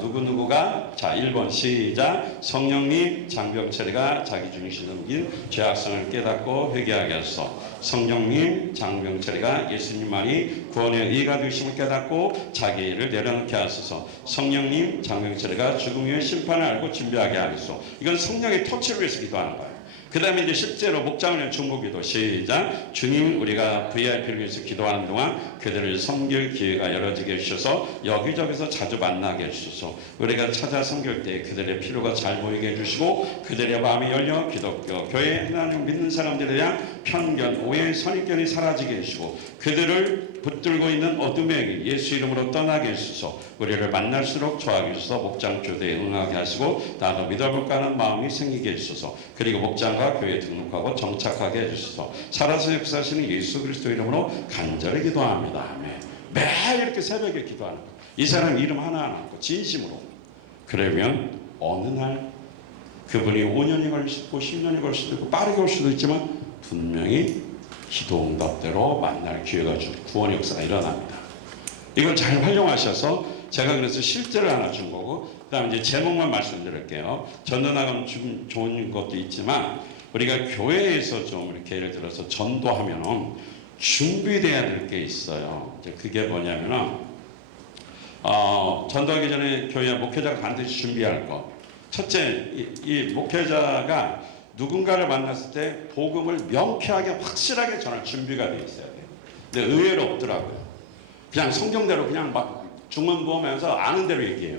누구누구가 자 1번 시작. 성령님 장병철이가 자기 중심 넘긴 죄악성을 깨닫고 회개하게 하소서. 성령님 장병철이가 예수님만이 구원의 의가 되심을 깨닫고 자기 일을 내려놓게 하소서. 성령님 장병철이가 죽음 후의 심판을 알고 준비하게 하소서. 이건 성령의 터치를 위해서 기도하는 거예요. 그 다음에 이제 실제로 목장을 위한 중보기도 시작. 주님 우리가 VIP를 위해서 기도하는 동안 그들을 섬길 기회가 열어지게 해주셔서 여기저기서 자주 만나게 해주셔서 우리가 찾아 섬길 때 그들의 필요가 잘 보이게 해주시고 그들의 마음이 열려 기독교 교회 하나님 믿는 사람들에 대한 편견 오해 선입견이 사라지게 해주시고 그들을 붙들고 있는 어둠의 예수 이름으로 떠나게 해주셔서 우리를 만날수록 좋아하게 해주셔서 목장 교대에 응하게 하시고 나도 믿어볼까 하는 마음이 생기게 해주셔서 그리고 목장과 교회에 등록하고 정착하게 해주셔서 살아서 역사하시는 예수 그리스도 이름으로 간절히 기도합니다. 아멘. 매일 이렇게 새벽에 기도하는 거예요. 이 사람 이름 하나하나 않고 진심으로. 그러면 어느 날 그분이 5년이 걸릴 수도 있고 10년이 걸릴 수도 있고 빠르게 올 수도 있지만 분명히 기도 응답대로 만날 기회가 주고 구원 역사가 일어납니다. 이걸 잘 활용하셔서 제가 그래서 실제를 하나 준 거고, 그 다음에 이제 제목만 말씀드릴게요. 전도 나가면 좀 좋은 것도 있지만 우리가 교회에서 좀 이렇게 예를 들어서 전도하면은 준비돼야 될 게 있어요. 이제 그게 뭐냐면은 전도하기 전에 교회 목회자가 반드시 준비할 거. 첫째, 이 목회자가 누군가를 만났을 때 복음을 명쾌하게 확실하게 전할 준비가 돼 있어야 돼요. 근데 의외로 없더라고요. 그냥 성경대로 그냥 막 중문 보면서 아는 대로 얘기해요.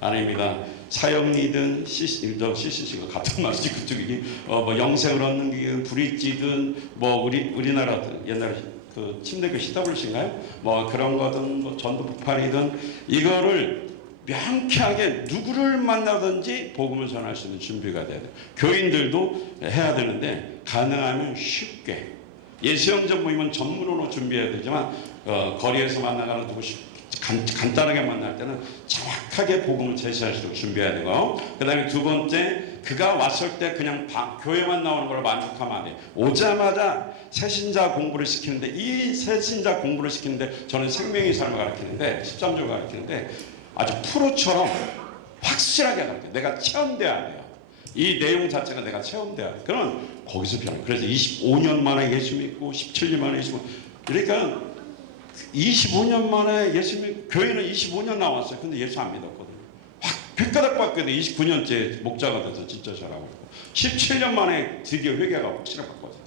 아닙니다. 사형리든 CCC가 같은 말이지 그쪽이 뭐 영생을 얻는 게 브릿지든 뭐 우리나라 옛날에 그 침대교 CWC인가요? 뭐 그런 거든 뭐 전도 폭발이든 이거를 명쾌하게 누구를 만나든지 복음을 전할 수 있는 준비가 돼야 돼요. 교인들도 해야 되는데 가능하면 쉽게 예수영전 모임은 전문으로 준비해야 되지만 거리에서 만나가는 누구 간단하게 만날 때는 정확하게 복음을 제시할 수 있도록 준비해야 되고, 그 다음에 두 번째, 그가 왔을 때 그냥 교회만 나오는 걸 만족하면 안 돼요. 오자마자 새신자 공부를 시키는데, 이 새신자 공부를 시키는데 저는 생명의 삶을 가르치는데 13조를 가르치는데 아주 프로처럼 확실하게 가르쳐요. 내가 체험돼야 돼요. 이 내용 자체가 내가 체험돼야 돼요. 그러면 거기서 변해요. 그래서 25년 만에 예수 믿고 17년 만에 예수 믿고, 그러니까 25년 만에 예수 믿고, 교회는 25년 나왔어요. 근데 예수 안 믿었거든요. 확 빗가닥 받게 돼 29년째 목자가 돼서 진짜 잘하고 있고, 17년 만에 드디어 회개가 확실하게 바꿔졌어요.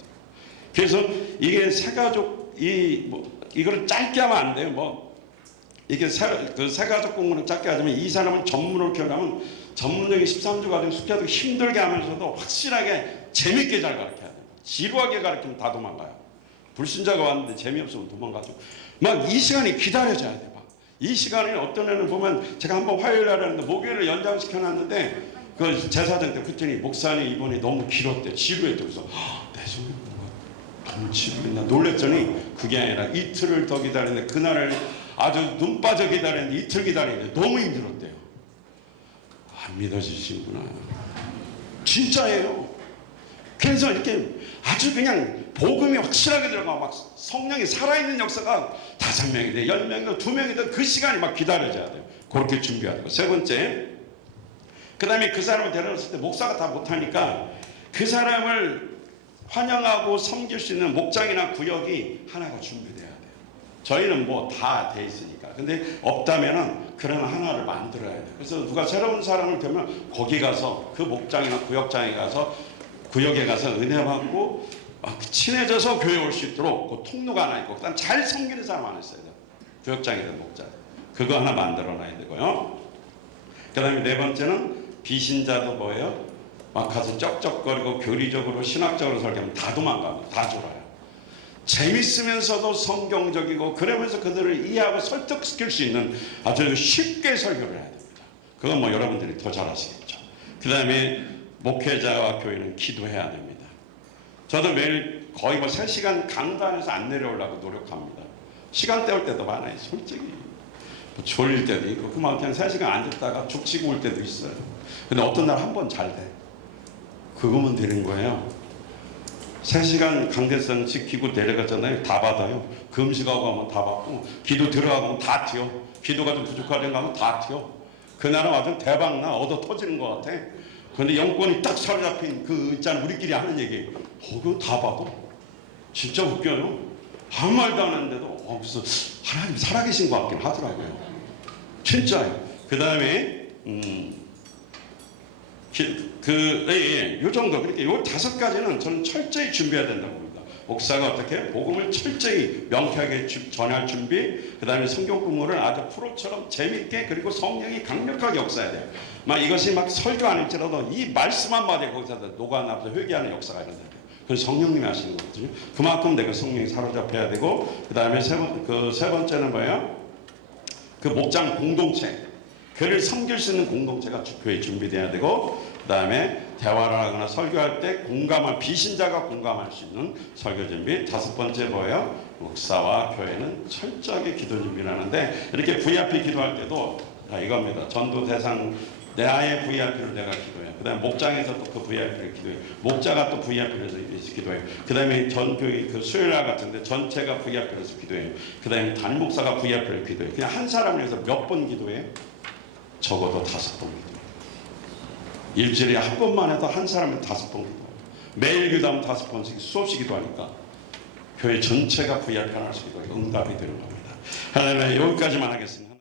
그래서 이게 새가족 이거를 짧게 하면 안 돼요. 뭐 이게 새가족 공부는 짧게 하자면 이 사람은 전문으로 키우려면 전문적인 13주 과정 숙제도 힘들게 하면서도 확실하게 재밌게 잘 가르쳐야 돼요. 지루하게 가르치면 다 도망가요. 불신자가 왔는데 재미없으면 도망가죠. 막 이 시간이 기다려져야 돼. 막 이 시간에 어떤 애는 보면 제가 한번 화요일 날 하는데 목요일을 연장시켜놨는데 그 제사장 때 그랬더니 목사님 이번에 너무 길었대. 지루했대. 그래서 내 속에 뭔가 너무 지루했나 놀랬더니 그게 아니라 이틀을 더 기다리는데 그날을 아주 눈 빠져 기다렸는데 이틀 기다리는데 너무 힘들었대요. 안 믿어지시구나. 진짜예요. 그래서 이렇게 아주 그냥 복음이 확실하게 들어가고 막 성령이 살아있는 역사가 5명이든 10명이든 2명이든 그 시간이 막 기다려져야 돼요. 그렇게 준비해야 되고, 세 번째, 그 다음에 그 사람을 데려왔을 때 목사가 다 못하니까 그 사람을 환영하고 섬길 수 있는 목장이나 구역이 하나가 준비돼야 돼요. 저희는 뭐 다 돼 있으니까. 근데 없다면은 그런 하나를 만들어야 돼요. 그래서 누가 새로운 사람을 되면 거기 가서 그 목장이나 구역장에 가서 구역에 가서 은혜 받고 친해져서 교회 올 수 있도록 그 통로가 하나 있고, 그다음 잘 섬기는 사람 하나 있어야 돼요. 구역장이든 목장. 그거 하나 만들어 놔야 되고요. 그 다음에 네 번째는 비신자도 뭐예요? 막 가서 쩍쩍거리고 교리적으로 신학적으로 설교하면 다 도망가고 다 졸아요. 재밌으면서도 성경적이고 그러면서 그들을 이해하고 설득시킬 수 있는 아주 쉽게 설교를 해야 됩니다. 그건 뭐 여러분들이 더 잘하시겠죠. 그 다음에 목회자와 교회는 기도해야 됩니다. 저도 매일 거의 뭐 3시간 강단에서 안 내려오려고 노력합니다. 시간 때울 때도 많아요. 솔직히 뭐 졸릴 때도 있고 그만 그냥 3시간 앉았다가 죽치고 올 때도 있어요. 근데 어떤 날 한 번 잘 돼. 그거면 되는 거예요. 3시간 강대상 지키고 내려갔잖아요. 다 받아요. 금식하고 하면 다 받고, 기도 들어가고 다 튀어. 기도가 좀 부족하려고 하면 다 튀어. 그날은 아주 대박나 얻어 터지는 것 같아. 근데 영권이 딱 사로잡힌 그 있잖아, 우리끼리 하는 얘기. 그거 다 받아. 진짜 웃겨요. 아무 말도 안 하는데도 그래서 하나님 살아계신 것 같긴 하더라고요. 진짜요. 그 다음에 요 정도. 그렇게 요 5가지는 저는 철저히 준비해야 된다고 봅니다. 목사가 어떻게 복음을 철저히 명쾌하게 전할 준비, 그 다음에 성경 공부를 아주 프로처럼 재밌게, 그리고 성령이 강력하게 역사해야 돼요. 막 이것이 막 설교 아닐지라도 이 말씀 한마디에 거기서 녹아나서 회개하는 역사가 일어나야 돼요. 그건 성령님이 하시는 거거든요. 그만큼 내가 성령이 사로잡혀야 되고, 그 다음에 세 번째는 뭐예요? 그 목장 공동체. 교회를 섬길 수 있는 공동체가 교회에 준비돼야 되고, 그 다음에 대화를 하거나 설교할 때 비신자가 공감할 수 있는 설교 준비. 5번째 뭐예요? 목사와 교회는 철저하게 기도 준비를 하는데, 이렇게 VIP 기도할 때도 다 이겁니다. 전도 대상 내 아이의 VIP를 내가 기도해요. 그 다음에 목장에서 또 그 VIP를 기도해요. 목자가 또 VIP를 해서 기도해요. 그 다음에 그 수요일날 같은데 전체가 VIP를 해서 기도해요. 그 다음에 담임 목사가 VIP를 기도해요. 그냥 한 사람을 위해서 몇 번 기도해요? 적어도 5번 기도해요. 일주일에 한 번만 해도 한 사람을 5번 기도해요. 매일 기도하면 5번씩 수없이 기도하니까 교회 전체가 VIP 하나씩 기도해요. 응답이 되는 겁니다. 하나님, 여기까지만 하겠습니다.